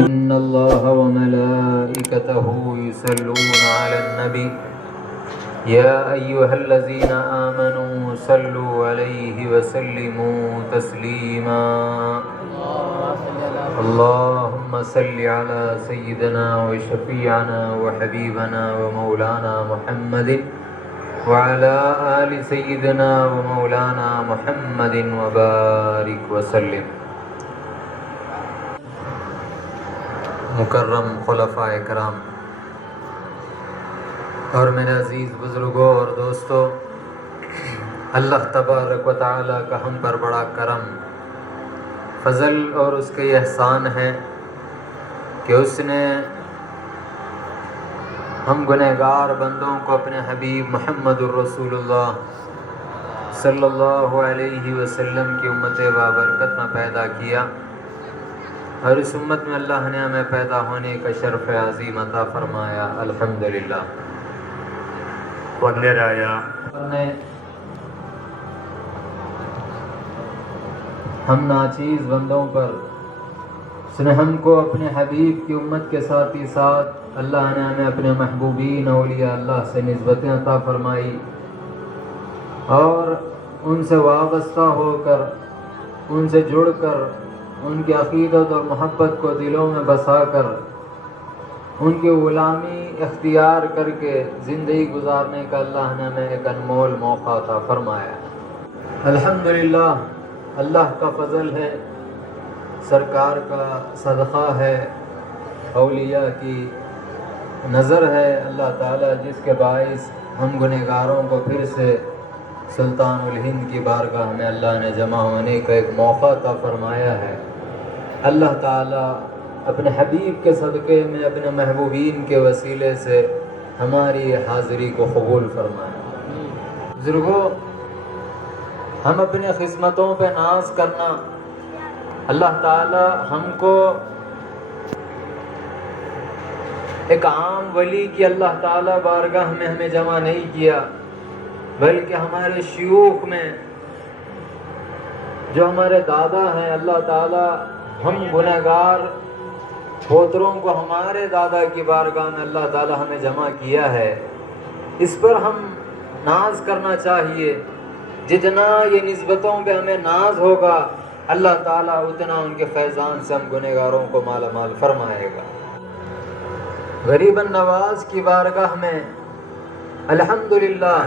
इन्नल्लाह व मलाइकतहु युसल्लूना अलन नबी या अय्युहल्लज़ीना आमनू सल्लु अलैहि व सल्लिमू तस्लीमा। अल्लाहुम्मा सल्लि अला सय्यिदिना व शफ़ीअना व हबीबना व मौलाना मुहम्मदिन व अला आलि सय्यिदिना व मौलाना मुहम्मदिन व बारिक व सल्लिम। मुकर्रम खुलफ़ाए किराम और मेरे अज़ीज़ बुज़ुर्गों और दोस्तों, अल्लाह तबारक व तआला का हम पर बड़ा करम, फ़ज़ल और उसके एहसान है कि उसने हम गुनहगार बंदों को अपने हबीब मुहम्मदुर रसूलुल्लाह सल्लल्लाहु अलैहि वसल्लम की उम्मत बाबरकत में पैदा किया और इस उम्मत में अल्लाह ने हमें पैदा होने का शर्फ़ अज़ीम अता फ़रमाया। अल्हम्दुलिल्लाह। वंद्यराया हम नाचीज़ बंदों पर उसने हमको अपने हबीब की उम्मत के साथ ही साथ अल्लाह ने हमें अपने महबूबीन औलिया अल्लाह से निस्बतें अता फ़रमाई और उनसे वाबस्ता होकर, उनसे जुड़कर, उनकी अक़ीदत और मोहब्बत को दिलों में बसाकर, उनकी ग़ुलामी इख्तियार करके ज़िंदगी गुजारने का अल्लाह ने हमें एक अनमोल मौका अता फ़रमाया। अल्हम्दुलिल्लाह, अल्लाह का फ़ज़ल है, सरकार का सदक़ा है, औलिया की नज़र है अल्लाह ताला, जिसके बाइस हम गुनहगारों को फिर से सुल्तानुल हिंद की बारगाह में अल्लाह ने जमा होने का एक मौका अता फ़रमाया है। अल्लाह ताला अपने हबीब के सदक़े में अपने महबूबीन के वसीले से हमारी हाज़िरी को कबूल फरमाए। बुज़ुर्गों, हम अपने ख़िस्मतों पे नाज करना, अल्लाह ताला हमको एक आम वली की अल्लाह ताला बारगाह में हमें जमा नहीं किया, बल्कि हमारे शयूख में जो हमारे दादा हैं, अल्लाह ताला हम गुनहगार पोतरों को हमारे दादा की बारगाह में अल्लाह ताला हमें जमा किया है। इस पर हम नाज करना चाहिए। जितना ये निस्बतों पे हमें नाज होगा, अल्लाह ताला उतना उनके फैज़ान से हम गुनहगारों को माला माल फरमाएगा। गरीबन नवाज की बारगाह में अल्हम्दुलिल्लाह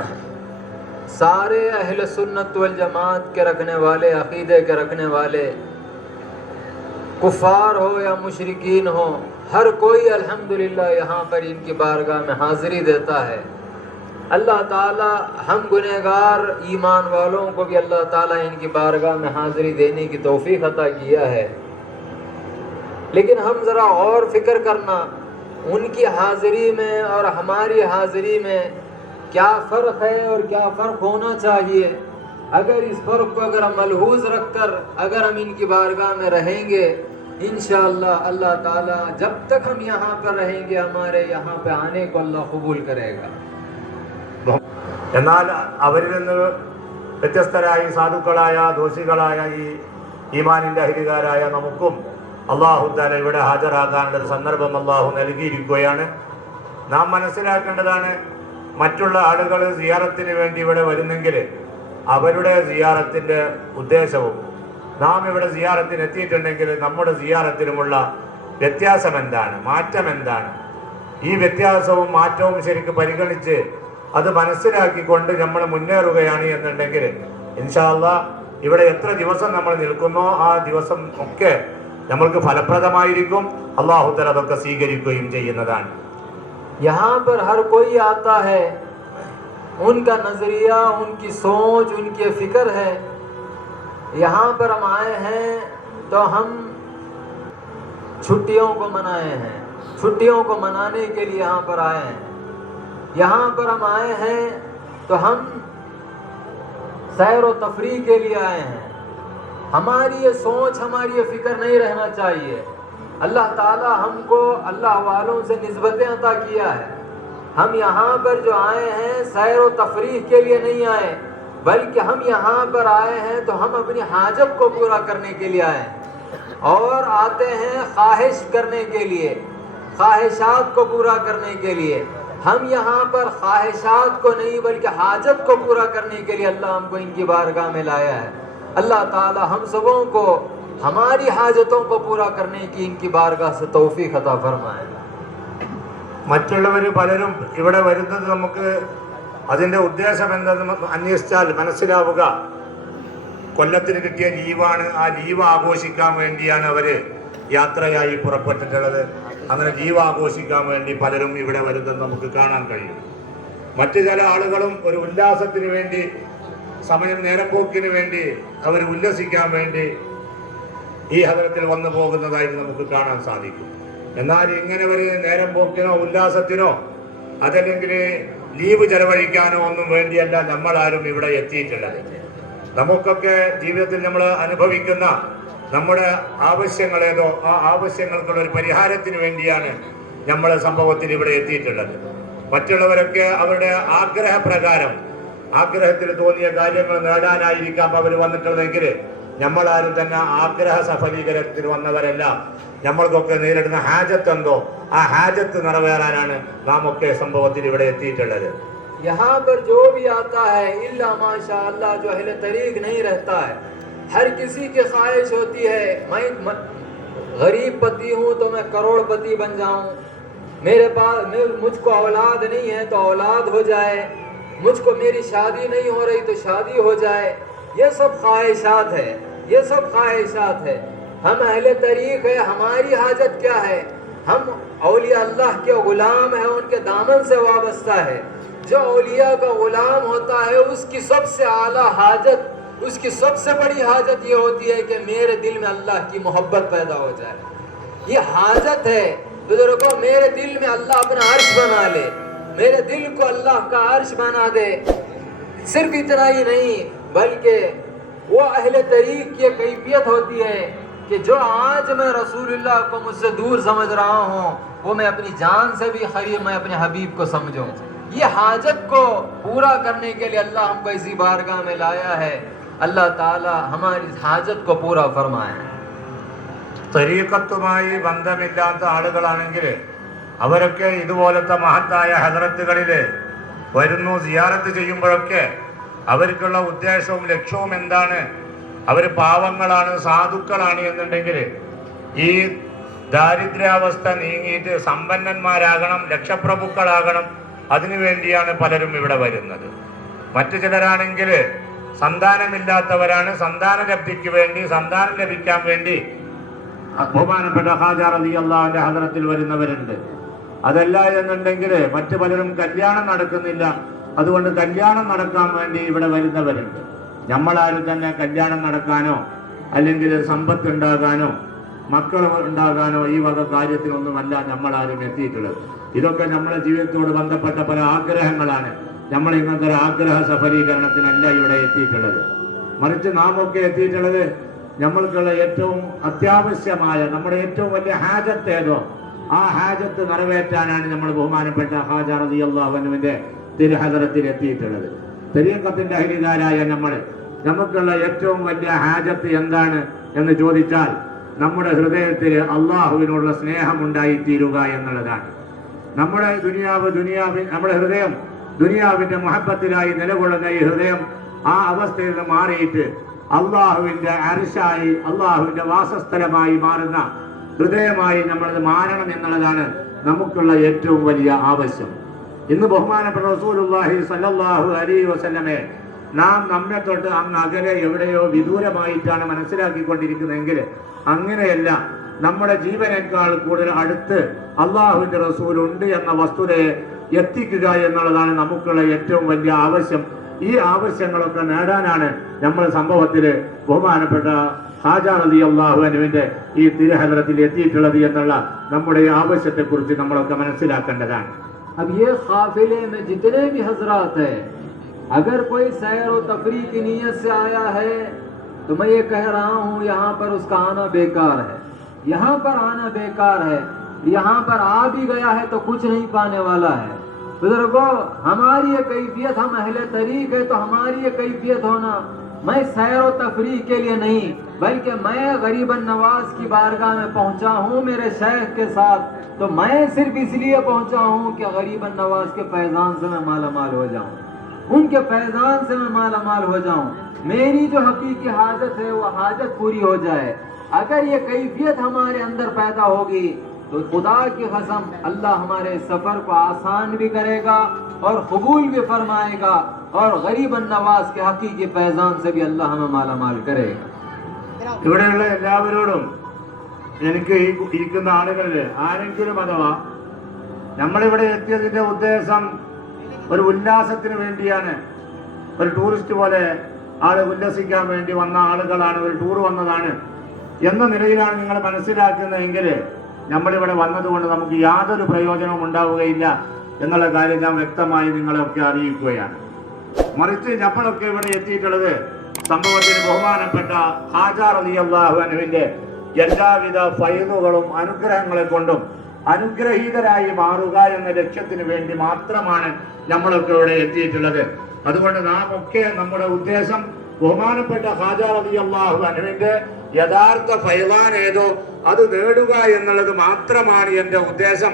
सारे अहले सुन्नत वल जमात के रखने वाले, अक़ीदे के रखने वाले, कुफ़ार हो या मुशरिकीन हो, हर कोई अल्हम्दुलिल्लाह यहाँ पर इनकी बारगाह में हाज़िरी देता है। अल्लाह ताला हम गुनहगार ईमान वालों को भी अल्लाह ताला इनकी बारगाह में हाज़िरी देने की तौफ़ीक़ अता किया है। लेकिन हम ज़रा और फ़िक्र करना, उनकी हाज़िरी में और हमारी हाज़िरी में क्या फ़र्क है और क्या फ़र्क होना चाहिए। अगर इस फ़र्क को अगर हम मलहूज़ रख कर अगर हम इनकी बारगाह में रहेंगे, इंशाअल्लाह अल्लाह ताला जब तक हम यहाँ पर रहेंगे हमारे यहाँ पे आने को अल्लाह कबूल करेगा। എന്നാൽ അവരിൽ നിന്ന് വ്യത്യസ്തരായി സാധുക്കളായ ദോഷികളായ ഈ ഈമാനിൻ്റെ അഹിലുകാരായ നമുക്കും അള്ളാഹു തആല ഇവിടെ ഹാജരാകാനുള്ള ഒരു സന്ദർഭം അള്ളാഹു നൽകിയിരിക്കുകയാണ്. നാം മനസ്സിലാക്കേണ്ടതാണ്, മറ്റുള്ള ആളുകൾ സിയാറത്തിന് വേണ്ടി ഇവിടെ വരുന്നെങ്കിൽ അവരുടെ സിയാറത്തിൻ്റെ ഉദ്ദേശവും നാം ഇവിടെ സിയാറത്തിന് എത്തിയിട്ടുണ്ടെങ്കിൽ നമ്മുടെ സിയാറത്തിനുമുള്ള വ്യത്യാസം എന്താണ്, മാറ്റം എന്താണ്, ഈ വ്യത്യാസവും മാറ്റവും ശരിക്കും പരിഗണിച്ച് അത് മനസ്സിലാക്കിക്കൊണ്ട് നമ്മൾ മുന്നേറുകയാണ് എന്നുണ്ടെങ്കിൽ ഇൻഷാ അല്ലാഹ് ഇവിടെ എത്ര ദിവസം നമ്മൾ നിൽക്കുന്നോ ആ ദിവസം ഒക്കെ നമ്മൾക്ക് ഫലപ്രദമായിരിക്കും. അല്ലാഹു തആല അതൊക്കെ സ്വീകരിക്കുകയും ചെയ്യുന്നതാണ്. यहाँ पर हर कोई आता है, उनका नज़रिया, उनकी सोच, उनकी फ़िक्र है। यहाँ पर हम आए हैं तो हम छुट्टियों को मनाए हैं, छुट्टियों को मनाने के लिए यहाँ पर आए हैं। यहाँ पर हम आए हैं तो हम सैर व तफरीह के लिए आए हैं। हमारी ये सोच, हमारी ये फ़िक्र नहीं रहना चाहिए। अल्लाह ताला हमको अल्लाह वालों से निस्बतें अता किया है। हम यहाँ पर जो आए हैं सैर व तफरीह के लिए नहीं आए, बल्कि हम यहाँ पर आए हैं तो हम अपनी हाजत को पूरा करने के लिए आए हैं और आते हैं ख्वाहिश करने के लिए, ख्वाहिशात को पूरा करने के लिए। हम यहाँ पर ख्वाहिशात को नहीं बल्कि हाजत को पूरा करने के लिए अल्लाह हमको इनकी बारगाह में लाया है। अल्लाह ताला हम सबों को हमारी हाजतों को पूरा करने की इनकी बारगाह से तौफीक अता फरमाए। മറ്റുള്ളവർ പലരും ഇവിടെ വരുന്നത് നമുക്ക് അതിൻ്റെ ഉദ്ദേശം എന്തെന്ന് അന്വേഷിച്ചാൽ മനസ്സിലാവുക, കൊല്ലത്തിന് കിട്ടിയ ലീവാണ്, ആ ലീവ് ആഘോഷിക്കാൻ വേണ്ടിയാണ് അവർ യാത്രയായി പുറപ്പെട്ടിട്ടുള്ളത്. അങ്ങനെ ലീവ് ആഘോഷിക്കാൻ വേണ്ടി പലരും ഇവിടെ വരുന്നത് നമുക്ക് കാണാൻ കഴിയും. മറ്റു ചില ആളുകളും ഒരു ഉല്ലാസത്തിന് വേണ്ടി, സമയം നേരം പോക്കിന് വേണ്ടി, അവർ ഉല്ലസിക്കാൻ വേണ്ടി ഈ ഹദറത്തിൽ വന്നു പോകുന്നതായിട്ട് നമുക്ക് കാണാൻ സാധിക്കും. എന്നാൽ ഇങ്ങനെ ഒരു നേരം പോക്കിനോ ഉല്ലാസത്തിനോ അതല്ലെങ്കിൽ ലീവ് ചെലവഴിക്കാനോ ഒന്നും വേണ്ടിയല്ല നമ്മളാരും ഇവിടെ എത്തിയിട്ടുള്ളത്. നമുക്കൊക്കെ ജീവിതത്തിൽ നമ്മൾ അനുഭവിക്കുന്ന നമ്മുടെ ആവശ്യങ്ങളേതോ ആ ആവശ്യങ്ങൾക്കുള്ള ഒരു പരിഹാരത്തിന് വേണ്ടിയാണ് നമ്മൾ സംഭവത്തിൽ ഇവിടെ എത്തിയിട്ടുള്ളത്. മറ്റുള്ളവരൊക്കെ അവരുടെ ആഗ്രഹപ്രകാരം ആഗ്രഹത്തിൽ തോന്നിയ കാര്യങ്ങൾ നേടാനായിരിക്കാം അവർ വന്നിട്ടുള്ളതെങ്കിൽ നമ്മളാരും തന്നെ ആഗ്രഹ സഫലീകരണത്തിന് വന്നവരല്ല. നമ്മൾക്കൊക്കെ നേരിടുന്ന ഹാജത്ത് എന്തോ ആ ഹാജത്ത് നിറവേറാനാണ് നാം ഒക്കെ സംഭവത്തിൽ ഇവിടെ എത്തിയിട്ടുള്ളത്. यहाँ पर जो भी आता है इल्ला माशाअल्लाह जो अहले तरीक नहीं रहता है। हर किसी की ख्वाहिश होती है मैं गरीब पति हूँ तो मैं करोड़पति बन जाऊँ, मेरे पास मुझको औलाद नहीं है तो औलाद हो जाए, मुझको मेरी शादी नहीं हो रही तो शादी हो जाए। ये सब ख्वाहिशात है, ये सब ख्वाहिशात है। हम अहले तरीक है, हमारी हाजत क्या है? हम औलिया अल्लाह के गुलाम है, उनके दामन से वाबस्ता है। जो औलिया का गुलाम होता है उसकी सबसे आला हाजत, उसकी सबसे बड़ी हाजत ये होती है कि मेरे दिल में अल्लाह की मोहब्बत पैदा हो जाए। ये हाजत है बुजुर्गों, मेरे दिल में अल्लाह अपना अर्श बना ले, मेरे दिल को अल्लाह का अर्श बना दे। सिर्फ इतना ही नहीं बल्कि वो अहले तरीक की कैफियत होती है कि जो आज मैं रसूलुल्लाह को मुझसे दूर समझ रहा हूँ वो मैं अपनी जान से भी करीब मैं अपने हबीब को समझूँ। ये हाजत को पूरा करने के लिए अल्लाह हमको इसी बारगाह में लाया है। अल्लाह ताला हमारी हाजत को पूरा फरमाए। തരീഖത്തുമായി ബന്ധമില്ലാത്ത ആളുകളാണെങ്കിൽ അവരൊക്കെ ഇതുപോലത്തെ മഹത്തായ ഹദറത്തുകളിൽ വരുന്നു, സിയാറത്ത് ചെയ്യുമ്പോഴൊക്കെ അവർക്കുള്ള ഉദ്ദേശവും ലക്ഷ്യവും എന്താണ്? അവർ പാവങ്ങളാണ്, സാധുക്കളാണ് എന്നുണ്ടെങ്കിൽ ഈ ദാരിദ്ര്യാവസ്ഥ നീങ്ങിയിട്ട് സമ്പന്നന്മാരാകണം, ലക്ഷപ്രഭുക്കളാകണം, അതിനുവേണ്ടിയാണ് പലരും ഇവിടെ വരുന്നത്. മറ്റു ചിലരാണെങ്കിൽ സന്താനമില്ലാത്തവരാണ്, സന്താനലബ്ധിക്ക് വേണ്ടി, സന്താനം ലഭിക്കാൻ വേണ്ടി ബഹുമാനപ്പെട്ട ഖാജ റളിയല്ലാഹുവിന്റെ ഹദറത്തിൽ വരുന്നവരുണ്ട്. അതല്ല എന്നുണ്ടെങ്കിൽ മറ്റു പലരും കല്യാണം നടക്കുന്നില്ല, അതുകൊണ്ട് കല്യാണം നടക്കാൻ വേണ്ടി ഇവിടെ വരുന്നവരുണ്ട്. നമ്മളാരും തന്നെ കല്യാണം നടക്കാനോ അല്ലെങ്കിൽ സമ്പത്ത് ഉണ്ടാകാനോ മക്കൾ ഉണ്ടാകാനോ ഈ വക കാര്യത്തിനൊന്നുമല്ല നമ്മളാരും എത്തിയിട്ടുള്ളത്. ഇതൊക്കെ നമ്മുടെ ജീവിതത്തോട് ബന്ധപ്പെട്ട പല ആഗ്രഹങ്ങളാണ്. നമ്മൾ ഇങ്ങനത്തെ ഒരു ആഗ്രഹ സഫലീകരണത്തിനല്ല ഇവിടെ എത്തിയിട്ടുള്ളത്. മറിച്ച് നാം ഒക്കെ എത്തിയിട്ടുള്ളത് നമ്മൾക്കുള്ള ഏറ്റവും അത്യാവശ്യമായ നമ്മുടെ ഏറ്റവും വലിയ ഹാജത്ത് ഏതോ ആ ഹാജത്ത് നിറവേറ്റാനാണ് നമ്മൾ ബഹുമാനപ്പെട്ട ഖാജ റളിയല്ലാഹു അൻഹുവിന്റെ തിരുഹദറത്തിൽ എത്തിയിട്ടുള്ളത്. തരീഖത്തിന്റെ അഹ്ലികാരായ നമുക്കുള്ള ഏറ്റവും വലിയ ഹാജത്ത് എന്താണ് എന്ന് ചോദിച്ചാൽ നമ്മുടെ ഹൃദയത്തിൽ അള്ളാഹുവിനോടുള്ള സ്നേഹം ഉണ്ടായിത്തീരുക എന്നുള്ളതാണ്. നമ്മുടെ നമ്മുടെ ഹൃദയം ദുനിയാവിന്റെ മുഹബത്തിലായി നിലകൊള്ളുന്ന ഈ ഹൃദയം ആ അവസ്ഥയിൽ നിന്ന് മാറിയിട്ട് അള്ളാഹുവിന്റെ അർശായി, അള്ളാഹുവിന്റെ വാസസ്ഥലമായി മാറുന്ന ഹൃദയമായി നമ്മളത് മാറണം എന്നുള്ളതാണ് നമുക്കുള്ള ഏറ്റവും വലിയ ആവശ്യം. ഇന്ന് ബഹുമാനപ്പെട്ട റസൂലുള്ളാഹി സ്വല്ലല്ലാഹു അലൈഹി വസല്ലമയെ നാം നമ്മെ തൊട്ട് അങ്ങ് അകലെ എവിടെയോ വിദൂരമായിട്ടാണ് മനസ്സിലാക്കിക്കൊണ്ടിരിക്കുന്നതെങ്കിൽ അങ്ങനെയല്ല, നമ്മുടെ ജീവനേക്കാൾ കൂടുതൽ അടുത്ത് അള്ളാഹുവിന്റെ റസൂൽ ഉണ്ട് എന്ന വസ്തുതയെ എത്തിക്കുക എന്നുള്ളതാണ് നമുക്കുള്ള ഏറ്റവും വലിയ ആവശ്യം. ഈ ആവശ്യങ്ങളൊക്കെ നേടാനാണ് നമ്മൾ സംഭവത്തിൽ ബഹുമാനപ്പെട്ട ഖാജ റളിയല്ലാഹു അൻഹുവിന്റെ ഈ തിരുഹദറത്തിൽ എത്തിയിട്ടുള്ളത് എന്നുള്ള നമ്മുടെ ഈ ആവശ്യത്തെക്കുറിച്ച് നമ്മളൊക്കെ മനസ്സിലാക്കേണ്ടതാണ്. अब ये काफिले में जितने भी हजरात है, अगर कोई सैर और तफरी की नीयत से आया है तो मैं ये कह रहा हूँ यहाँ पर उसका आना बेकार है। यहाँ पर आना बेकार है। यहाँ पर आ भी गया है तो कुछ नहीं पाने वाला है। तो बुजुर्गों, हमारी ये कैफियत, हम अहले तरीक है तो हमारी ये कैफियत होना, मैं सैर व तफरीह के लिए नहीं बल्कि मैं गरीबन नवाज की बारगाह में पहुंचा हूं मेरे शेख के साथ, तो मैं सिर्फ इसलिए पहुंचा हूं कि गरीबन नवाज के फैजान से मैं माला माल हो जाऊं, उनके फैजान से मैं माला माल हो जाऊं, मेरी जो हकीकी हाजत है वो हाजत पूरी हो जाए। अगर ये कैफियत हमारे अंदर पैदा होगी तो खुदा की कसम अल्लाह हमारे सफर को आसान भी करेगा और कबूल भी फरमाएगा और गरीबन नवाज के हकीकी फैजान से भी अल्लाह हमें माला माल करेगा। ഇവിടെയുള്ള എല്ലാവരോടും എനിക്ക് ഈ ഇരിക്കുന്ന ആളുകളിൽ ആരെങ്കിലും അഥവാ നമ്മളിവിടെ എത്തിയതിന്റെ ഉദ്ദേശം ഒരു ഉല്ലാസത്തിന് വേണ്ടിയാണ്, ഒരു ടൂറിസ്റ്റ് പോലെ ആളെ ഉല്ലസിക്കാൻ വേണ്ടി വന്ന ആളുകളാണ്, ഒരു ടൂർ വന്നതാണ് എന്ന നിലയിലാണ് നിങ്ങൾ മനസ്സിലാക്കുന്നതെങ്കിൽ നമ്മളിവിടെ വന്നതുകൊണ്ട് നമുക്ക് യാതൊരു പ്രയോജനവും ഉണ്ടാവുകയില്ല എന്നുള്ള കാര്യം ഞാൻ വ്യക്തമായി നിങ്ങളെയൊക്കെ അറിയിക്കുകയാണ്. മറിച്ച് നമ്മളൊക്കെ ഇവിടെ എത്തിയിട്ടുള്ളത് സംഭവത്തിന് ബഹുമാനപ്പെട്ട ഹാജാ റളിയല്ലാഹു അൻഹുവിന്റെ എല്ലാവിധ ഫൈലുകളും അനുഗ്രഹങ്ങളെ കൊണ്ടും അനുഗ്രഹീതരായി മാറുക എന്ന ലക്ഷ്യത്തിന് വേണ്ടി മാത്രമാണ് നമ്മളൊക്കെ ഇവിടെ എത്തിയിട്ടുള്ളത്. അതുകൊണ്ട് നാം ഒക്കെ നമ്മുടെ ഉദ്ദേശം ബഹുമാനപ്പെട്ട ഹാജാ റളിയല്ലാഹു അൻഹുവിന്റെ യഥാർത്ഥ ഫൈലാൻ ഏതോ അത് നേടുക എന്നുള്ളത് മാത്രമാണ് എൻ്റെ ഉദ്ദേശം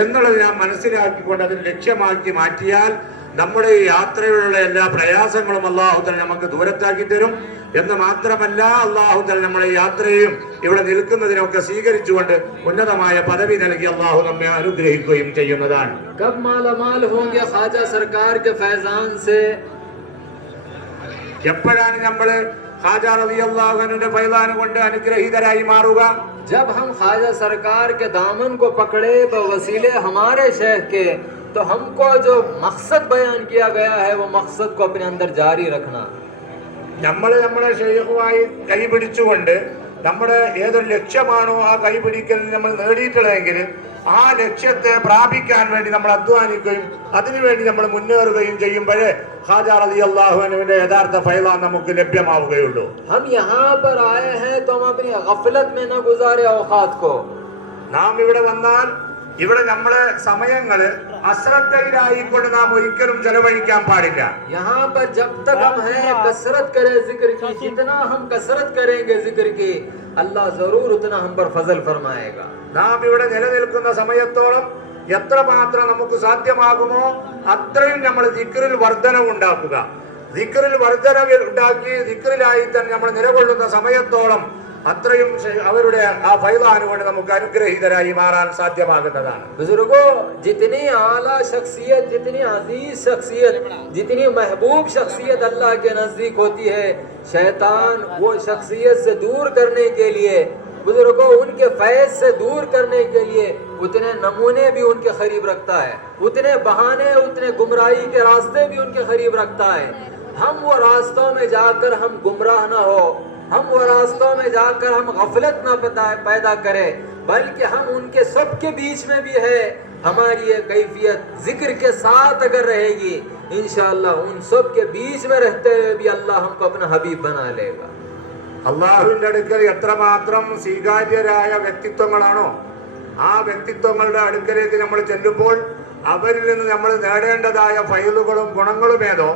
എന്നുള്ളത് ഞാൻ മനസ്സിലാക്കിക്കൊണ്ട് അതിന് ലക്ഷ്യമാക്കി മാറ്റിയാൽ നമ്മുടെ ഈ യാത്രയിലുള്ള എല്ലാ പ്രയാസങ്ങളും അല്ലാഹു തആല നമുക്ക് ദൂരത്താക്കി തരും എന്ന് മാത്രമല്ല, അല്ലാഹു തആല നമ്മുടെ യാത്രയും ഇവിടെ നിൽക്കുന്നതിനൊക്കെ സ്വീകരിച്ചുകൊണ്ട് ഉന്നതമായ പദവി നൽകി അല്ലാഹു നമ്മെ അനുഗ്രഹിക്കുകയും ചെയ്യുന്നതാണ്. കബ് മാലമാൽ ഹോംഗെ ഖാജാ സർക്കാർ के फैजान से, എപ്പോഴാണ് നമ്മൾ ഖാജാ റളിയല്ലാഹു അൻഹുവിന്റെ ഫൈലാൻ കൊണ്ട് അനുഗ്രഹീതരായി മാറുക? जब हम ख्वाजा सरकार के दामन को पकड़े बवसीले हमारे शेख के, तो हमको जो मकसद बयान किया गया है वो मकसद को अपने अंदर जारी रखना। നമ്മുടെ ഷെയ്ഖുമായി കൈ പിടിച്ചുകൊണ്ട് നമ്മുടെ ഏതൊരു ലക്ഷ്യമാണോ ആ കൈ പിടിക്കൽ നമ്മൾ നേടിയിട്ടുള്ളതെങ്കിൽ ആ ലക്ഷ്യത്തെ പ്രാപിക്കാൻ വേണ്ടി നമ്മൾ അധ്വാനിക്കുകയും അതിനുവേണ്ടി നമ്മൾ മുന്നേറുകയും ചെയ്യുമ്പോഴേ ഖാജാ റളിയല്ലാഹു അൻഹുവിന്റെ യഥാർത്ഥ ഫൈലാൻ നമുക്ക് ലഭ്യമാവുകയുള്ളൂ. हम यहाँ पर आए हैं तो हम अपनी गफलत में न गुजारे औकात को, നാം ഇവിടെ വന്നാൽ ഇവിടെ നമ്മളെ സമയങ്ങള് അശ്രദ്ധയിലായിക്കൊണ്ട് നാം ഒരിക്കലും ചെലവഴിക്കാൻ പാടില്ല. यहाँ पर जब तक हम हैं कसरत करें जिक्र की, जितना हम कसरत करेंगे जिक्र की अल्लाह जरूर उतना हम पर फजल फरमाएगा. നാം ഇവിടെ നിലനിൽക്കുന്ന സമയത്തോളം എത്രമാത്രം നമുക്ക് സാധ്യമാകുമോ അത്രയും നമ്മൾ ദിക്റിൽ വർധനവ് ഉണ്ടാക്കുക. ദിക്റിൽ വർധനവ് ഉണ്ടാക്കി ദിക്റിലായി തന്നെ നമ്മൾ നിലകൊള്ളുന്ന സമയത്തോളം അത്രയും അവരുടെ ആ ഫൈലാൻ കൊണ്ട് നമുക്ക് അനുഗ്രഹീതരായി മാറാൻ സാധ്യമാകുന്നതാണ്. बुजुर्गों, जितनी आला शख्सियत, जितनी अजीज शख्सियत, जितनी महबूब शख्सियत अल्लाह के नजदीक होती है, शैतान वो शख्सियत से दूर करने के लिए, बुजुर्गों उनके फैज से दूर करने के लिए उतने नमूने भी उनके करीब रखता है, उतने बहाने, उतने गुमराही के रास्ते भी उनके करीब रखता है. हम वो रास्तों में जाकर हम गुमराह ना हो, हम वो रास्तों में जाकर हम गफलत ना पैदा करें, बल्कि हम उनके सब के बीच में भी है हमारी ये कैफियत जिक्र के साथ अगर रहेगी इंशाअल्लाह उन सब के बीच में रहते हुए भी अल्लाह हमको अपना हबीब बना लेगा. അള്ളാഹുവിന്റെ അടുക്കൽ എത്രമാത്രം സ്വീകാര്യരായ വ്യക്തിത്വങ്ങളാണോ ആ വ്യക്തിത്വങ്ങളുടെ അടുക്കലേക്ക് നമ്മൾ ചെല്ലുമ്പോൾ അവരിൽ നിന്ന് നമ്മൾ നേടേണ്ടതായ ഫൈലുകളും ഗുണങ്ങളും ഏതോ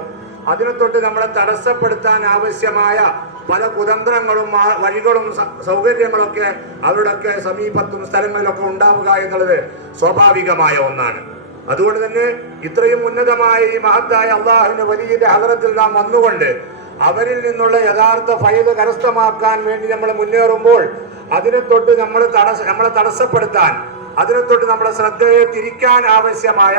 അതിനെ തൊട്ട് നമ്മളെ തടസ്സപ്പെടുത്താൻ ആവശ്യമായ പല കുതന്ത്രങ്ങളും വഴികളും സൗകര്യങ്ങളൊക്കെ അവരുടെയൊക്കെ സമീപത്തും സ്ഥലങ്ങളിലൊക്കെ ഉണ്ടാവുക എന്നുള്ളത് സ്വാഭാവികമായ ഒന്നാണ്. അതുകൊണ്ട് തന്നെ ഇത്രയും ഉന്നതമായ ഈ മഹത്തായ അള്ളാഹുവിന്റെ വലിയ ഹദറത്തിൽ നാം വന്നുകൊണ്ട് അവരിൽ നിന്നുള്ള യഥാർത്ഥ ഫൈദ് കരസ്ഥമാക്കാൻ വേണ്ടി നമ്മൾ മുന്നേറുമ്പോൾ അതിനെ തൊട്ട് നമ്മളെ തടസ്സപ്പെടുത്താൻ, അതിനെ തൊട്ട് നമ്മുടെ ശ്രദ്ധയെ തിരിക്കാൻ ആവശ്യമായ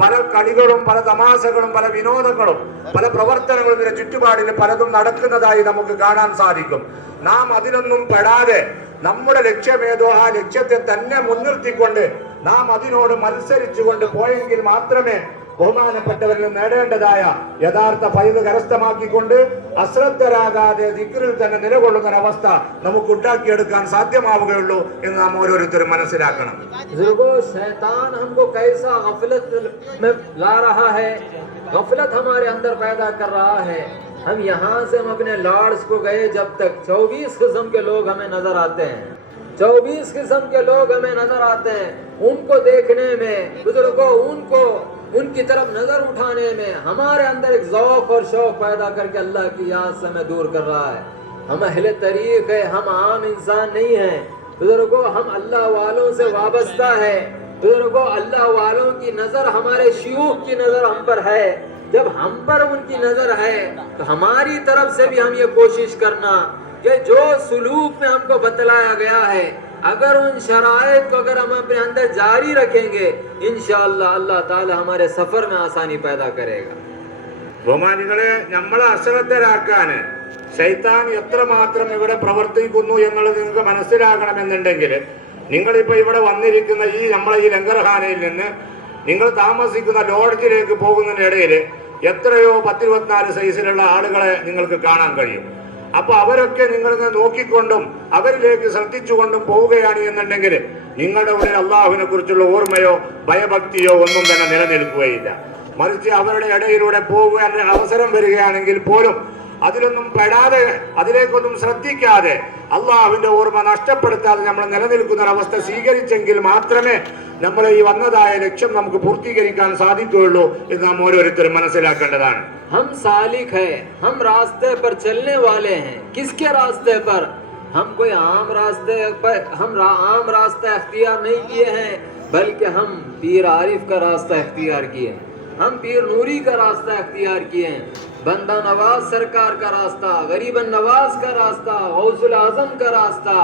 പല കളികളും പല തമാശകളും പല വിനോദങ്ങളും പല പ്രവർത്തനങ്ങളും ഇതിന്റെ ചുറ്റുപാടിൽ പലതും നടക്കുന്നതായി നമുക്ക് കാണാൻ സാധിക്കും. നാം അതിലൊന്നും പെടാതെ നമ്മുടെ ലക്ഷ്യമേതോ ആ ലക്ഷ്യത്തെ തന്നെ മുൻനിർത്തിക്കൊണ്ട് നാം അതിനോട് മത്സരിച്ചുകൊണ്ട് പോയെങ്കിൽ മാത്രമേ ബഹുമാനപ്പെട്ടവരിൽ നേടേണ്ടതായ യഥാർത്ഥ ഫൈദ് കരസ്ഥമാക്കിക്കൊണ്ട് അശ്രദ്ധരാകാതെ ദിക്റിൽ തന്നെ നിലകൊള്ളുന്ന ഒരവസ്ഥ നമുക്ക് ഉണ്ടാക്കിയെടുക്കാൻ സാധ്യമാവുകയുള്ളൂ എന്ന് നാം ഓരോരുത്തരും മനസ്സിലാക്കണം. शैतान हमको कैसा गफलत में ला रहा है, गफलत हमारे अंदर पैदा कर रहा है. हम यहाँ से हम अपने लॉर्ड्स को गए, जब तक 24 किस्म के लोग हमें नजर आते हैं, 24 किस्म के लोग हमें नजर आते हैं. उनको देखने में बुजुर्गों उनको उनकी तरफ नजर उठाने में हमारे अंदर एक ज़ौक़ और शौक़ पैदा करके अल्लाह की याद से हमें दूर कर रहा है। हम अहले तरीक़ है, हम आम इंसान नहीं हैं बुजुर्गों, हम अल्लाह वालों से वाबस्ता है बुजुर्गों। अल्लाह वालों की नज़र, हमारे शयूख की नज़र हम पर है। जब हम पर उनकी नज़र है तो हमारी तरफ से भी हम ये कोशिश करना कि जो सुलूक में हमको बतलाया गया है, अगर उन शराइत को अगर हम अपने अंदर जारी रखेंगे, इंशाअल्लाह अल्लाह ताला हमारे सफ़र में आसानी पैदा करेगा। ബഹുമാനികളെ, നമ്മളെ അശ്രദ്ധരാക്കാന് ശൈത്താൻ എത്രമാത്രം ഇവിടെ പ്രവർത്തിക്കുന്നു എന്നുള്ളത് നിങ്ങൾക്ക് മനസ്സിലാകണമെന്നുണ്ടെങ്കിൽ, നിങ്ങളിപ്പോൾ ഇവിടെ വന്നിരിക്കുന്ന നമ്മളെ ഈ ലങ്കർഖാനയിൽ നിന്ന് നിങ്ങൾ താമസിക്കുന്ന ലോഡ്ജിലേക്ക് പോകുന്നതിനിടയിൽ എത്രയോ 10-24 സൈസിലുള്ള ആളുകളെ നിങ്ങൾക്ക് കാണാൻ കഴിയും. അപ്പോൾ അവരൊക്കെ നിങ്ങളിങ്ങനെ നോക്കിക്കൊണ്ടും അവരിലേക്ക് ശ്രദ്ധിച്ചുകൊണ്ടും പോവുകയാണ് എന്നുണ്ടെങ്കിൽ നിങ്ങളുടെ ഉള്ളിൽ അള്ളാഹുവിനെ കുറിച്ചുള്ള ഓർമ്മയോ ഭയഭക്തിയോ ഒന്നും തന്നെ നിലനിൽക്കുകയില്ല. മറിച്ച് അവരുടെ ഇടയിലൂടെ പോകുവാൻ അവസരം വരികയാണെങ്കിൽ പോലും അതിലൊന്നും പെടാതെ, അതിലേക്കൊന്നും ശ്രദ്ധിക്കാതെ, അള്ളാഹുവിന്റെ ഓർമ്മ നഷ്ടപ്പെടുത്താതെ നമ്മൾ നിലനിൽക്കുന്ന ഒരവസ്ഥ സ്വീകരിച്ചെങ്കിൽ മാത്രമേ നമ്മൾ ഈ വന്നതായ ലക്ഷ്യം നമുക്ക് പൂർത്തീകരിക്കാൻ സാധിക്കുകയുള്ളൂ എന്ന് നാം ഓരോരുത്തരും മനസ്സിലാക്കേണ്ടതാണ്. हम सालिक है, हम रास्ते पर चलने वाले हैं। किसके रास्ते पर? हम कोई आम रास्ते पर, हम आम रास्ता अख्तियार नहीं किए हैं, बल्कि हम पीर आरिफ का रास्ता अख्तियार किए हैं, हम पीर नूरी का रास्ता अख्तियार किए हैं, बंदा नवाज सरकार का रास्ता, गरीबन नवाज का रास्ता, गौसुल आजम का रास्ता,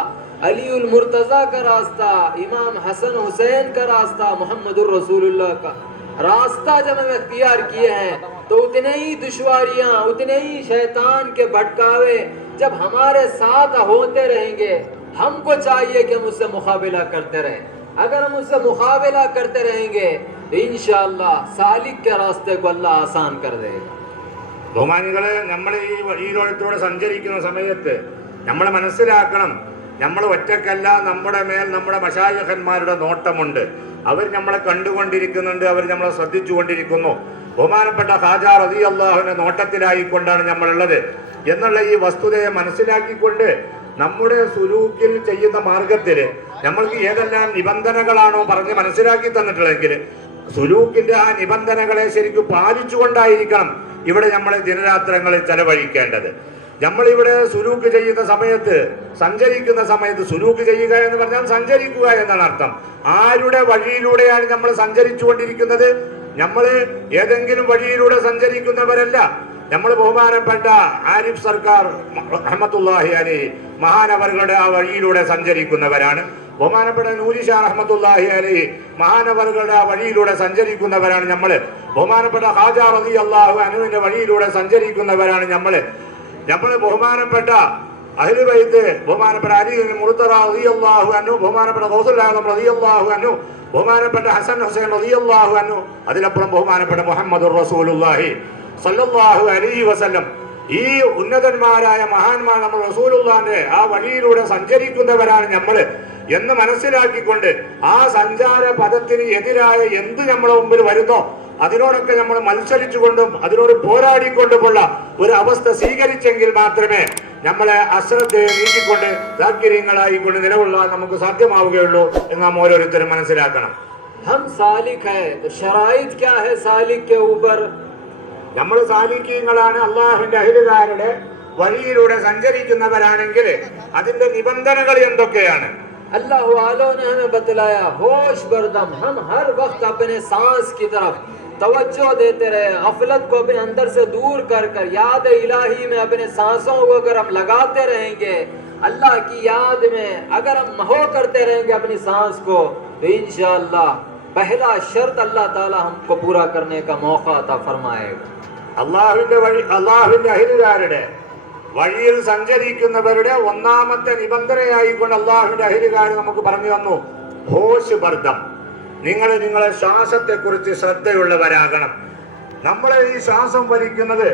अली उल मुर्तज़ा का रास्ता, इमाम हसन हुसैन का रास्ता, मोहम्मदुर रसूलुल्लाह का रास्ता जब हम अख्तियार किए हैं तो उतने ही दुश्वारियाँ, उतने ही शैतान के भटकावे जब हमारे साथ होते रहेंगे, हमको चाहिए कि हम उससे मुकाबला करते रहें। अगर हम उससे मुकाबला करते रहेंगे तो इंशाअल्लाह सालिक के रास्ते को अल्लाह आसान कर देगा। ബഹുമാനികളെ, നമ്മൾ ഈ ലോകത്തിലൂടെ സഞ്ചരിക്കുന്ന സമയത്ത് നമ്മൾ മനസ്സിലാക്കണം, നമ്മൾ ഒറ്റക്കല്ല, നമ്മുടെ മേൽ നമ്മുടെ മശായിഖന്മാരുടെ നോട്ടമുണ്ട്. അവർ നമ്മളെ കണ്ടുകൊണ്ടിരിക്കുന്നുണ്ട്, അവർ നമ്മളെ ശ്രദ്ധിച്ചുകൊണ്ടിരിക്കുന്നു. ബഹുമാനപ്പെട്ട ഖാജാ റളിയല്ലാഹുവിന്റെ നോട്ടത്തിലായിക്കൊണ്ടാണ് നമ്മളുള്ളത് എന്നുള്ള ഈ വസ്തുതയെ മനസ്സിലാക്കിക്കൊണ്ട് നമ്മുടെ സുലൂക്കിൽ ചെയ്യുന്ന മാർഗത്തിൽ നമ്മൾക്ക് ഏതെല്ലാം നിബന്ധനകളാണോ പറഞ്ഞ് മനസ്സിലാക്കി തന്നിട്ടുള്ളതെങ്കിൽ സുലൂക്കിന്റെ ആ നിബന്ധനകളെ ശരിക്കും പാലിച്ചുകൊണ്ടായിരിക്കണം ഇവിടെ നമ്മൾ ദിനരാത്രങ്ങളിൽ ചെലവഴിക്കേണ്ടത്. നമ്മളിവിടെ സുലൂക്ക് ചെയ്യുന്ന സമയത്ത്, സഞ്ചരിക്കുന്ന സമയത്ത്, സുലൂക്ക് ചെയ്യുക എന്ന് പറഞ്ഞാൽ സഞ്ചരിക്കുക എന്നാണ് അർത്ഥം. ആരുടെ വഴിയിലൂടെയാണ് നമ്മൾ സഞ്ചരിച്ചു കൊണ്ടിരിക്കുന്നത്? നമ്മൾ ഏതെങ്കിലും വഴിയിലൂടെ സഞ്ചരിക്കുന്നവരല്ല. നമ്മൾ ബഹുമാനപ്പെട്ട ആരിഫ് സർക്കാർ റഹ്മത്തുള്ളാഹി അലൈഹി മഹാനവറുകളുടെ ആ വഴിയിലൂടെ സഞ്ചരിക്കുന്നവരാണ്. ബഹുമാനപ്പെട്ട നൂരി ഷാ റഹ്മത്തുള്ളാഹി അലൈഹി മഹാനവറുകളുടെ ആ വഴിയിലൂടെ സഞ്ചരിക്കുന്നവരാണ് നമ്മൾ. ബഹുമാനപ്പെട്ട ഖാജാ റളിയല്ലാഹു അൻഹുവിന്റെ വഴിയിലൂടെ സഞ്ചരിക്കുന്നവരാണ് നമ്മൾ. ബഹുമാനപ്പെട്ട അഹ്ലു ബൈത്ത്, ബഹുമാനപ്പെട്ട അലി മുർത്തദ റളിയല്ലാഹു അൻഹു, ബഹുമാനപ്പെട്ട ഗൗസുൽ ആദം റളിയല്ലാഹു അൻഹു, ബഹുമാനപ്പെട്ട ഹസൻ ഹുസൈൻ റളിയല്ലാഹു അൻഹു, അതിലപ്പുറം ബഹുമാനപ്പെട്ട മുഹമ്മദുർ റസൂലുള്ളാഹി സല്ലല്ലാഹു അലൈഹി വസല്ലം, ഈ ഉന്നതന്മാരായ മഹാന്മാർ നമ്മൾ റസൂലുള്ളാഹിന്റെ ആ വഴിയിലൂടെ സഞ്ചരിക്കുന്നവരാണ് നമ്മൾ എന്ന് മനസ്സിലാക്കിക്കൊണ്ട് ആ സഞ്ചാര പദത്തിന് എതിരായ എന്ത് നമ്മളെ മുമ്പിൽ വരുന്നോ അതിനോടൊക്കെ നമ്മൾ മത്സരിച്ചുകൊണ്ടും അതിനോട് പോരാടിക്കൊണ്ടുമുള്ള ഒരു അവസ്ഥ സ്വീകരിച്ചെങ്കിൽ മാത്രമേ നമ്മളെ അശ്രദ്ധയെ നീക്കിക്കൊണ്ട് ദാക്കിര്യങ്ങളായിക്കൊണ്ട് നിലകൊള്ളാൻ നമുക്ക് സാധ്യമാവുകയുള്ളൂ എന്ന് നാം ഓരോരുത്തരും മനസ്സിലാക്കണം. हम सालिक है तो शराइत क्या है सालिक के ऊपर? നമ്മൾ സാലിക്കീങ്ങളാണ്, അള്ളാഹുവിന്റെ അഹിലുകാരുടെ വഴിയിലൂടെ സഞ്ചരിക്കുന്നവരാണെങ്കിൽ അതിന്റെ നിബന്ധനകൾ എന്തൊക്കെയാണ്? अल्लाह वालों ने हमें बतलाया, होश बरदम, हम हर वक्त अपने सांस की तरफ तवज्जो देते रहे, गफलत को अपने अंदर से दूर कर कर याद इलाही में अपने सांसों को अगर हम लगाते रहेंगे, अल्लाह की याद में अगर हम महो करते रहेंगे अपनी सांस को, तो इंशाअल्लाह पहला शर्त अल्लाह ताला हमको पूरा करने का मौका अता फरमाएगा. അള്ളാഹുവിന്റെ അഹിലുകാരുടെ വഴിയിൽ സഞ്ചരിക്കുന്നവരുടെ ഒന്നാമത്തെ നിബന്ധനയായിക്കൊണ്ട് അള്ളാഹുവിന്റെ അഹിലുകാർ നമുക്ക് പറഞ്ഞു തന്നു, ഹോഷ് ബർദം, നിങ്ങൾ നിങ്ങളെ ശ്വാസത്തെ കുറിച്ച് ശ്രദ്ധയുള്ളവരാകണം. നമ്മളെ ഈ ശ്വാസം വലിക്കുന്നത്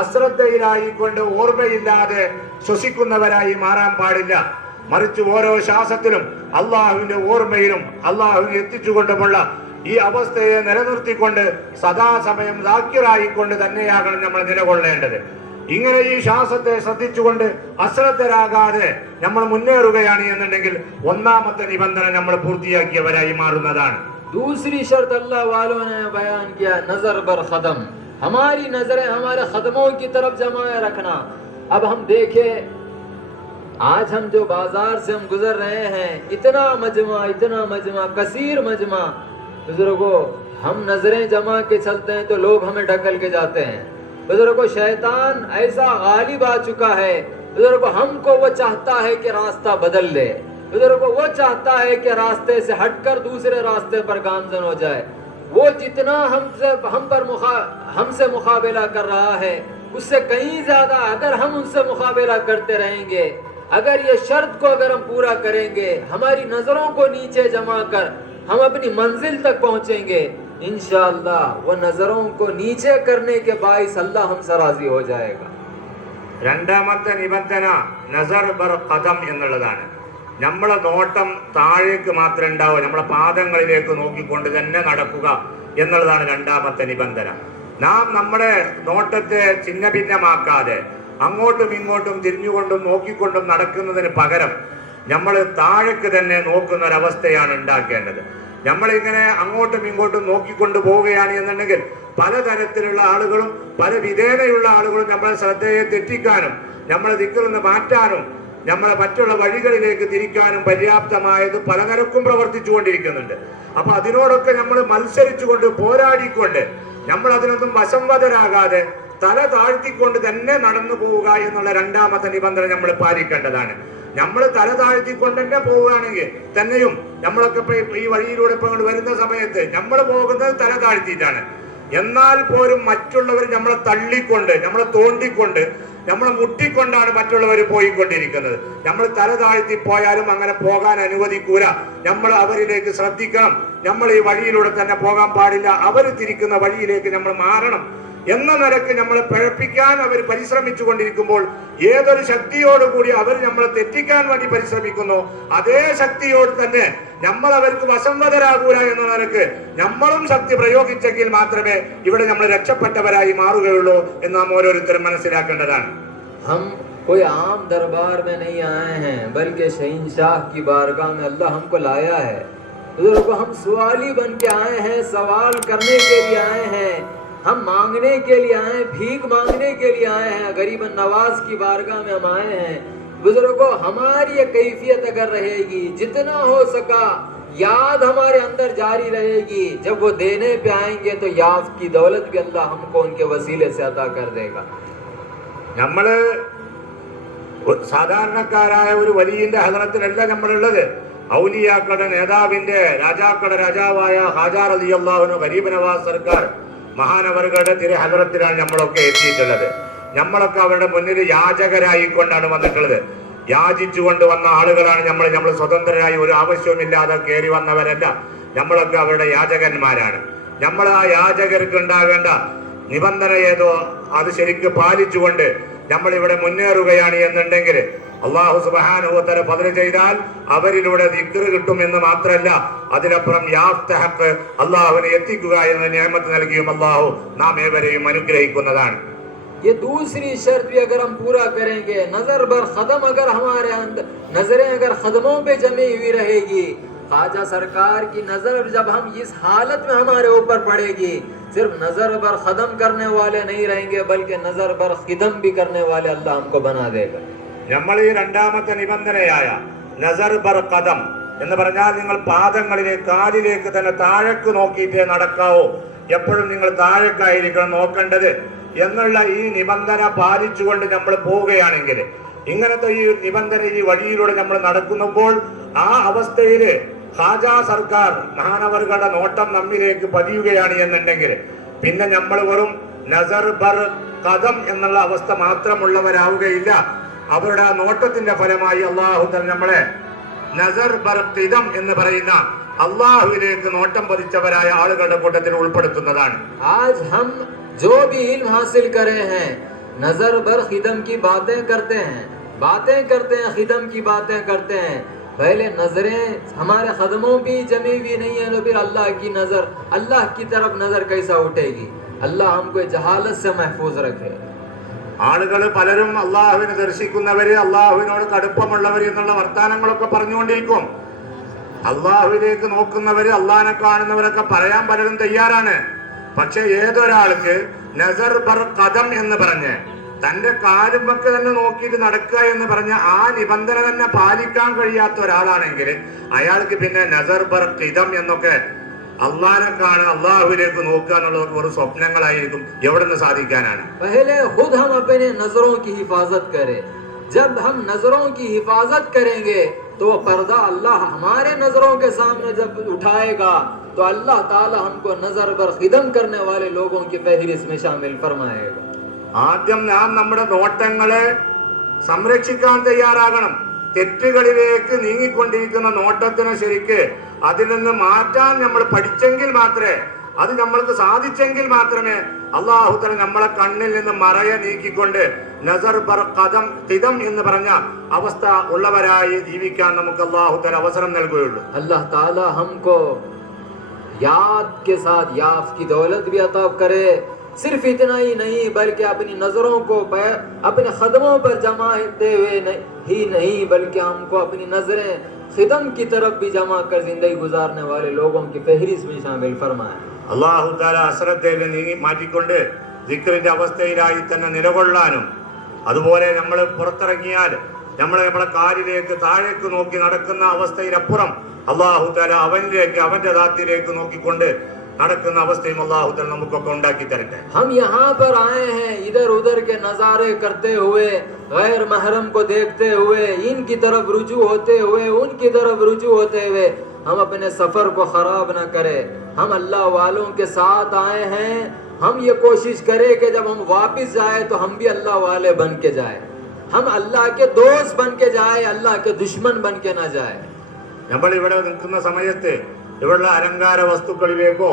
അശ്രദ്ധയിലായിക്കൊണ്ട് ഓർമ്മയില്ലാതെ ശ്വസിക്കുന്നവരായി മാറാൻ പാടില്ല. മറിച്ച് ഓരോ ശ്വാസത്തിലും അള്ളാഹുവിന്റെ ഓർമ്മയിലും അള്ളാഹുവിനെ എത്തിച്ചുകൊണ്ടുമുള്ള ഈ അവസ്ഥയെ നിലനിർത്തിക്കൊണ്ട് സദാസമയം ദാക്കിറായിക്കൊണ്ട് തന്നെയാകണം നമ്മൾ നിലകൊള്ളേണ്ടത്. ഇങ്ങനെ ഈ ശ്വാസത്തെ ശ്രദ്ധിച്ചുകൊണ്ട് അശ്രദ്ധരാകാതെ നമ്മൾ മുന്നേറുകയാണ് എന്നുണ്ടെങ്കിൽ ഒന്നാമത്തെ നിബന്ധന നമ്മൾ പൂർത്തിയാക്കിയവരായി മാറുന്നതാണ്. दूसरी शर्त अल्लाह वालों ने बयान किया, नजर बर खदम, हमारी नजरें हमारे खदमों की तरफ जमाए रखना। अब हम देखें, आज हम जो बाजार से हम गुजर रहे हैं, इतना मजमा कसीर मजमा, बुजुर्गों, हम नजरें जमा के चलते हैं तो लोग हमें ढकल के जाते हैं। बुजुर्गों, शैतान ऐसा गालिब आ चुका है, बुजुर्गों, हमको वो चाहता है कि रास्ता बदल ले, बुजुर्गों, वो चाहता है कि रास्ते से हटकर दूसरे रास्ते पर गामजन हो जाए। वो जितना हमसे मुकाबला कर रहा है, उससे कहीं ज्यादा अगर हम उनसे मुकाबला करते रहेंगे, अगर ये शर्त को अगर हम पूरा करेंगे, हमारी नजरों को नीचे जमा कर हम अपनी मंजिल तक पहुंचेंगे, इंशाअल्लाह वो नजरों को नीचे करने के बाइस अल्लाह हमसे राजी हो जाएगा। രണ്ടാമത്തെ നിബന്ധന നസർ ബർ ഖദം എന്നുള്ളതാണ്. നമ്മളെ നോട്ടം താഴേക്ക് മാത്രമേ ഉണ്ടാവൂ, നമ്മളെ പാദങ്ങളിലേക്ക് നോക്കിക്കൊണ്ട് തന്നെ നടക്കുക എന്നുള്ളതാണ് രണ്ടാമത്തെ നിബന്ധന. നാം നമ്മുടെ നോട്ടത്തെ ഛിന്ന ഭിന്നമാക്കാതെ അങ്ങോട്ടും ഇങ്ങോട്ടും തിരിഞ്ഞുകൊണ്ടും നോക്കിക്കൊണ്ടും നടക്കുന്നതിന് പകരം നമ്മൾ താഴേക്ക് തന്നെ നോക്കുന്ന ഒരവസ്ഥയാണ് ഉണ്ടാക്കേണ്ടത്. നമ്മളിങ്ങനെ അങ്ങോട്ടും ഇങ്ങോട്ടും നോക്കിക്കൊണ്ട് പോവുകയാണ് എന്നുണ്ടെങ്കിൽ പലതരത്തിലുള്ള ആളുകളും പല വിധേനയുള്ള ആളുകളും നമ്മളെ ശ്രദ്ധയെ തെറ്റിക്കാനും നമ്മളെ ദിക്കിൽ നിന്ന് മാറ്റാനും നമ്മളെ മറ്റുള്ള വഴികളിലേക്ക് തിരിക്കാനും പര്യാപ്തമായത് പലതരക്കും പ്രവർത്തിച്ചുകൊണ്ടിരിക്കുന്നുണ്ട്. അപ്പൊ അതിനോടൊക്കെ നമ്മൾ മത്സരിച്ചുകൊണ്ട് പോരാടിക്കൊണ്ട് നമ്മൾ അതിനൊന്നും വശംവദരാകാതെ തല താഴ്ത്തിക്കൊണ്ട് തന്നെ നടന്നു പോവുക എന്നുള്ള രണ്ടാമത്തെ നിബന്ധന നമ്മൾ പാലിക്കേണ്ടതാണ്. നമ്മൾ തല താഴ്ത്തിക്കൊണ്ട് തന്നെ പോവുകയാണെങ്കിൽ തന്നെയും നമ്മളൊക്കെ ഈ വഴിയിലൂടെ ഇപ്പൊ വരുന്ന സമയത്ത് നമ്മൾ പോകുന്നത് തല താഴ്ത്തിയിട്ടാണ്. എന്നാൽ പോലും മറ്റുള്ളവർ നമ്മളെ തള്ളിക്കൊണ്ട് നമ്മളെ തോണ്ടിക്കൊണ്ട് നമ്മളെ മുട്ടിക്കൊണ്ടാണ് മറ്റുള്ളവർ പോയിക്കൊണ്ടിരിക്കുന്നത്. നമ്മൾ തല താഴ്ത്തി പോയാലും അങ്ങനെ പോകാൻ അനുവദിക്കൂല. നമ്മൾ അവരിലേക്ക് ശ്രദ്ധിക്കണം. നമ്മൾ ഈ വഴിയിലൂടെ തന്നെ പോകാൻ പാടില്ല, അവർ തിരിക്കുന്ന വഴിയിലേക്ക് നമ്മൾ മാറണം എന്ന നിലക്ക് നമ്മളെ പിഴപ്പിക്കാൻ അവർ പരിശ്രമിച്ചു കൊണ്ടിരിക്കുമ്പോൾ ഏതൊരു ശക്തിയോടുകൂടി അവർ നമ്മളെ തെറ്റിക്കാൻ വേണ്ടി പരിശ്രമിക്കുന്നു, അതേ ശക്തിയോട് തന്നെ നമ്മൾ അവർക്ക് വശംവദരാകൂല എന്ന നിലക്ക് നമ്മളും ശക്തി പ്രയോഗിച്ചെങ്കിൽ മാത്രമേ ഇവിടെ നമ്മൾ രക്ഷപ്പെട്ടവരായി മാറുകയുള്ളൂ എന്ന് നാം ഓരോരുത്തരും മനസ്സിലാക്കേണ്ടതാണ്. हम कोई आम दरबार में नहीं आए हैं, बल्कि शहीनशाह की बारगाह में अल्लाह हमको लाया है। बुजुर्गों, हम सवाली बन के आए हैं, सवाल करने के लिए आए हैं, हम मांगने के लिए आए, भीख मांगने के लिए आए हैं, गरीब नवाज की बारगाह में हम आए हैं। बुजुर्गों, हमारी ये कैफियत अगर रहेगी, जितना हो सका याद हमारे अंदर जारी रहेगी, जब वो देने पे आएंगे तो याद की दौलत भी अल्लाह हमको उनके वसीले से अता कर देगा। നമ്മള് സാധാരണക്കാരായ ഒരു വലിയന്റെ ഹദറത്തിലല്ല നമ്മളുള്ളത്. ഔലിയാക്കളുടെ നേതാവിന്റെ രാജാക്കളുടെ രാജാവായ ഹാജാ റളിയല്ലാഹു അൻഹു ഗരീബ് നവാസ് സർക്കാർ മഹാനവറുകളുടെ തിരു ഹദറത്തിലാണ് നമ്മളൊക്കെ എത്തിയിട്ടുള്ളത്. നമ്മളൊക്കെ അവരുടെ മുന്നിൽ യാചകരായിക്കൊണ്ടാണ് വന്നിട്ടുള്ളത്. യാചിച്ചുകൊണ്ട് വന്ന ആളുകളാണ് നമ്മൾ സ്വതന്ത്രരായി ഒരു ആവശ്യവുമില്ലാതെ കയറി വന്നവരല്ല. നമ്മളൊക്കെ അവരുടെ യാചകന്മാരാണ്. നമ്മൾ ആ യാചകർക്ക് ഉണ്ടാകേണ്ട നിബന്ധന ഏതോ അത് ശരിക്ക് പാലിച്ചുകൊണ്ട് നമ്മൾ ഇവിടെ മുന്നേറുകയാണ് എന്നുണ്ടെങ്കിൽ അല്ലാഹു സുബ്ഹാനഹു വ തആല ഫദ്ൽ ചെയ്താൽ അവരിലൂടെ ദിക്ർ കിട്ടും എന്ന് മാത്രമല്ല, അതിനപ്പുറം യാഫ്തഹഖ് അല്ലാഹുവിനെ എത്തിക്കുക എന്ന നിഅമത്ത് നൽകിയും അല്ലാഹു നാം ഏവരെയും അനുഗ്രഹിക്കുന്നതാണ്. ये दूसरी शर्त भी अगर हम पूरा करेंगे, नजर बर खदम अगर हमारे अंदर नजरें अगर खदमों पे जमी हुई रहेगी, ख्वाजा सरकार की नजर जब हम इस हालत में हमारे ऊपर पड़ेगी, सिर्फ नजर बर खदम करने वाले नहीं रहेंगे, बल्कि नजर बर खिदम भी करने वाले अल्लाह हमको बना देगा. നമ്മൾ ഈ രണ്ടാമത്തെ നിബന്ധനയായ നസർ ബർ ഖദം എന്ന് പറഞ്ഞാൽ നിങ്ങൾ പാദങ്ങളിലേക്ക് കാലിലേക്ക് തന്നെ താഴേക്ക് നോക്കിയിട്ടേ നടക്കാവൂ, എപ്പോഴും നിങ്ങൾ താഴേക്കായിരിക്കണം നോക്കേണ്ടത് എന്നുള്ള ഈ നിബന്ധന പാലിച്ചുകൊണ്ട് നമ്മൾ പോവുകയാണെങ്കിൽ, ഇങ്ങനത്തെ ഈ നിബന്ധന ഈ വഴിയിലൂടെ നമ്മൾ നടക്കുമ്പോൾ ആ അവസ്ഥയിൽ ഖാജാ സർക്കാർ മഹാനവറുകളുടെ നോട്ടം നമ്മിലേക്ക് പതിയുകയാണ് എന്നുണ്ടെങ്കിൽ പിന്നെ നമ്മൾ വെറും നസർ ബർ ഖദം എന്നുള്ള അവസ്ഥ മാത്രമുള്ളവരാവുകയില്ല. അവരുടെ ആ നോട്ടത്തിന്റെ ഫലമായി അല്ലാഹു തആല നമ്മളെ നസർ ബർ ഖിദം എന്ന് പറയുന്ന അല്ലാഹുവിലേക്ക് നോട്ടം പതിച്ചവരായ ആളുകളുടെ കൂട്ടത്തിൽ ഉൾപ്പെടുത്തുന്നതാണ്. आज हम जो भी इल्म हासिल करे हैं, नजर बर खिदम की बातें करते हैं, खिदम की बातें करते हैं। पहले नजरें हमारे कदमों भी जमी हुई नहीं है, तो फिर अल्लाह की नजर, अल्लाह की तरफ नजर कैसा उठेगी? अल्लाह हमको जहालत से महफूज रखे. ആളുകൾ പലരും അള്ളാഹുവിനെ ദർശിക്കുന്നവര്, അള്ളാഹുവിനോട് കടുപ്പമുള്ളവർ എന്നുള്ള വർത്താനങ്ങളൊക്കെ പറഞ്ഞുകൊണ്ടിരിക്കും. അള്ളാഹുവിലേക്ക് നോക്കുന്നവര് അള്ളാഹിനെ കാണുന്നവരൊക്കെ പറയാൻ പലരും തയ്യാറാണ്. പക്ഷെ ഏതൊരാൾക്ക് നസർ ബർ ഖദം എന്ന് പറഞ്ഞ് തന്റെ കാലുമ്പൊക്കെ തന്നെ നോക്കിയിട്ട് നടക്കുക എന്ന് പറഞ്ഞ ആ നിബന്ധന തന്നെ പാലിക്കാൻ കഴിയാത്ത ഒരാളാണെങ്കിൽ അയാൾക്ക് പിന്നെ നസർ ബർ ഖിദം എന്നൊക്കെ അള്ളാഹിനെ കാണുക, അള്ളാഹുവിലേക്ക് നോക്കുക എന്നുള്ളത് ഒരു സ്വപ്നങ്ങളായിരിക്കും. എവിടെ നിന്ന് സാധിക്കാനാണ്? जब हम नजरों की हिफाजत करेंगे तो वो पर्दा अल्लाह हमारे नजरों के सामने जब उठाएगा तो अल्लाह ताला हमको नजर पर खिदम करने वाले लोगों की फहरिस्त में शामिल फरमाएगा. ആദ്യം നാം നമ്മുടെ നോട്ടങ്ങളെ സംരക്ഷിക്കാൻ തയ്യാറാകണം. തെറ്റുകളിലേക്ക് നീങ്ങിക്കൊണ്ടിരിക്കുന്ന നോട്ടത്തിന് ശരിക്ക് അതിൽ നിന്ന് മാറ്റാൻ നമ്മൾ പഠിച്ചെങ്കിൽ മാത്രമേ, അത് നമ്മൾക്ക് സാധിച്ചെങ്കിൽ മാത്രമേ അല്ലാഹു തആല നമ്മളെ കണ്ണിൽ നിന്ന് മറയ നീക്കിക്കൊണ്ട് നസർ ബർ ഖദം ഖിദം എന്ന് പറഞ്ഞ അവസ്ഥ ഉള്ളവരായി ജീവിക്കാൻ നമുക്ക് അല്ലാഹു തആല അവസരം നൽകുകയുള്ളൂ. अल्लाह ताला हमको याद के साथ याफ की दौलत भी अता करे. सिर्फ इतना ही नहीं बल्कि अपनी नजरों को अपने कदमों पर जमाते हुए ही नहीं बल्कि हमको अपनी नजरें खिदम की तरफ भी जमा कर जिंदगी गुजारने वाले लोगों की फहरिस्त में शामिल फरमाए. അല്ലാഹു തആല അസ്രത്തിൽ നീങ്ങി മാറ്റിക്കൊണ്ട് ദിക്റിന്റെ അവസ്ഥയിലായി തന്നെ നിലകൊള്ളാനും, അതുപോലെ നമ്മൾ പുറത്തിറങ്ങിയാൽ നമ്മളെ കാലിലേക്ക് താഴേക്ക് നോക്കി നടക്കുന്ന അവസ്ഥയിലപ്പുറം അല്ലാഹു തആല അവനിലേക്ക് അവന്റെ ദാത്തിലേക്ക് നോക്കിക്കൊണ്ട് നടക്കുന്ന അവസ്ഥയും അല്ലാഹു തആല നമുക്കൊക്കെ ഉണ്ടാക്കി തരട്ടെ. हम यहाँ पर आए हैं इधर उधर के नजारे करते हुए, गैर महरम को देखते हुए, इनकी तरफ रुजू होते हुए, उनकी तरफ रुजू होते हुए हम अपने सफर को खराब न करें. हम अल्लाह वालों के साथ आए हैं. हम ये कोशिश करें कि जब हम वापस जाए तो हम भी अल्लाह वाले बन के जाए. हम अल्लाह के दोस्त बन के जाए, अल्लाह के दुश्मन बन के ना जाए. നമ്മൾ ഇവിടെ നിൽക്കുന്ന സമയത്ത് ഇവിടെയുള്ള അലങ്കാര വസ്തുക്കളിലേക്കോ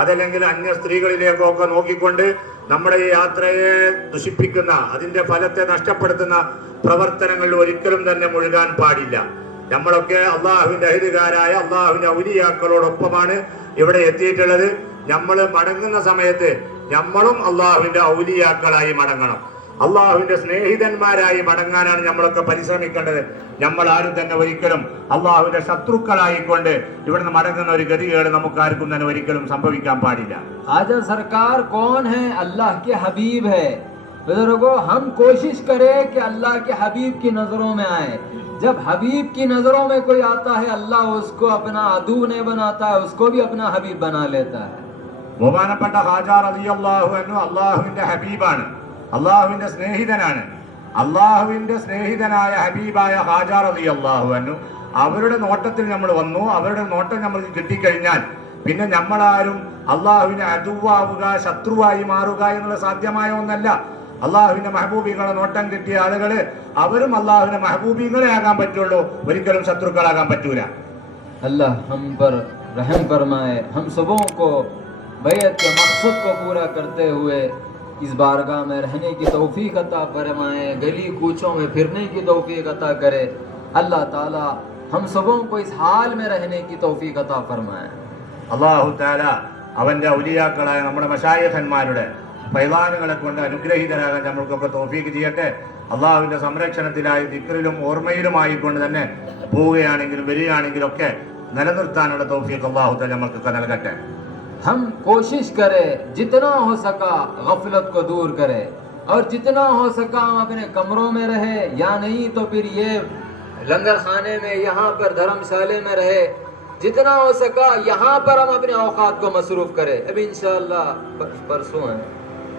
അതല്ലെങ്കിൽ അന്യ സ്ത്രീകളിലേക്കോ ഒക്കെ നോക്കിക്കൊണ്ട് നമ്മുടെ ഈ യാത്രയെ ദുഷിപ്പിക്കുന്ന, അതിന്റെ ഫലത്തെ നഷ്ടപ്പെടുത്തുന്ന പ്രവർത്തനങ്ങളിൽ ഒരിക്കലും തന്നെ മുഴുകാൻ പാടില്ല. നമ്മളൊക്കെ അള്ളാഹുവിന്റെ അഹിതകാരായ അള്ളാഹുവിന്റെ ഔലിയാക്കളോടൊപ്പമാണ് ഇവിടെ എത്തിയിട്ടുള്ളത്. നമ്മൾ മടങ്ങുന്ന സമയത്ത് നമ്മളും അള്ളാഹുവിന്റെ ഔലിയാക്കളായി മടങ്ങണം, അള്ളാഹുവിന്റെ സ്നേഹിതന്മാരായി മടങ്ങാനാണ് നമ്മളൊക്കെ പരിശ്രമിക്കേണ്ടത്. നമ്മൾ ആരും തന്നെ ഒരിക്കലും അള്ളാഹുവിന്റെ ശത്രുക്കളായിക്കൊണ്ട് ഇവിടുന്ന് മടങ്ങുന്ന ഒരു ഗതികേട് നമുക്ക് ആർക്കും തന്നെ ഒരിക്കലും സംഭവിക്കാൻ പാടില്ല. ख्वाजा सरकार कौन है? अल्लाह के हबीब है. बुजुर्गों, हम कोशिश करें कि अल्लाह के हबीब की नजरों में आए. जब हबीब की नजरों में कोई आता है अल्लाह उसको अपना अदू नहीं बनाता है, उसको भी अपना हबीब बना लेता है. ബഹുമാനപ്പെട്ട ഖാജ റളിയല്ലാഹു അൻഹു അള്ളാഹുവിന്റെ ഹബീബാണ്, അള്ളാഹുവിന്റെ സ്നേഹിതനാണ്. അള്ളാഹുവിന്റെ സ്നേഹിതനായ ഹബീബായ ഖാജ റളിയല്ലാഹു അൻഹു അവരുടെ നോട്ടത്തിൽ നമ്മൾ വന്നു. അവരുടെ നോട്ടം നമ്മൾക്ക് കിട്ടിക്കഴിഞ്ഞാൽ പിന്നെ നമ്മളാരും അള്ളാഹുവിന്റെ അദുവാവുക, ശത്രുവായി മാറുക എന്നുള്ള സാധ്യമായ ഒന്നല്ല. അള്ളാഹുവിന്റെ മെഹബൂബികളെ നോട്ടം കിട്ടിയ ആളുകള് അവരും അള്ളാഹുവിന്റെ മെഹബൂബികളെ ആകാൻ പറ്റുള്ളൂ, ഒരിക്കലും ശത്രുക്കളാകാൻ പറ്റൂല. अल्लाह हम पर रहम फरमाए. हम सबों को बैत के मकसद को पूरा करते हुए इस बारगाह में रहने की तौफीक अता फरमाए, गली कूचों में फिरने की तौफीक अता करे. अल्लाह ताला हम सबों को इस हाल में रहने की तौफीक अता फरमाए. അള്ളാഹു തആല അവന്റെ ഔലിയാക്കളായ നമ്മുടെ മശായിഖന്മാരുടെ ഫൈളാനുകളെ കൊണ്ട് അനുഗ്രഹീതരാകാൻ നമ്മൾക്കൊക്കെ തൗഫീക്ക് ചെയ്യട്ടെ. അള്ളാഹുവിന്റെ സംരക്ഷണത്തിലായി ദിക്റിലും ഓർമ്മയിലുമായിക്കൊണ്ട് തന്നെ പോവുകയാണെങ്കിലും വരികയാണെങ്കിലും ഒക്കെ നിലനിർത്താനുള്ള തൗഫീക്ക് അള്ളാഹു തആല നമ്മൾക്കൊക്കെ നൽകട്ടെ. हम कोशिश करें जितना हो सका गफलत को दूर करें, और जितना हो सका हम अपने कमरों में रहे, या नहीं तो फिर ये लंगर खाने में, यहाँ पर धर्मशाले में रहे. जितना हो सका यहाँ पर हम अपने औकात को मसरूफ करें. अभी इंशाअल्लाह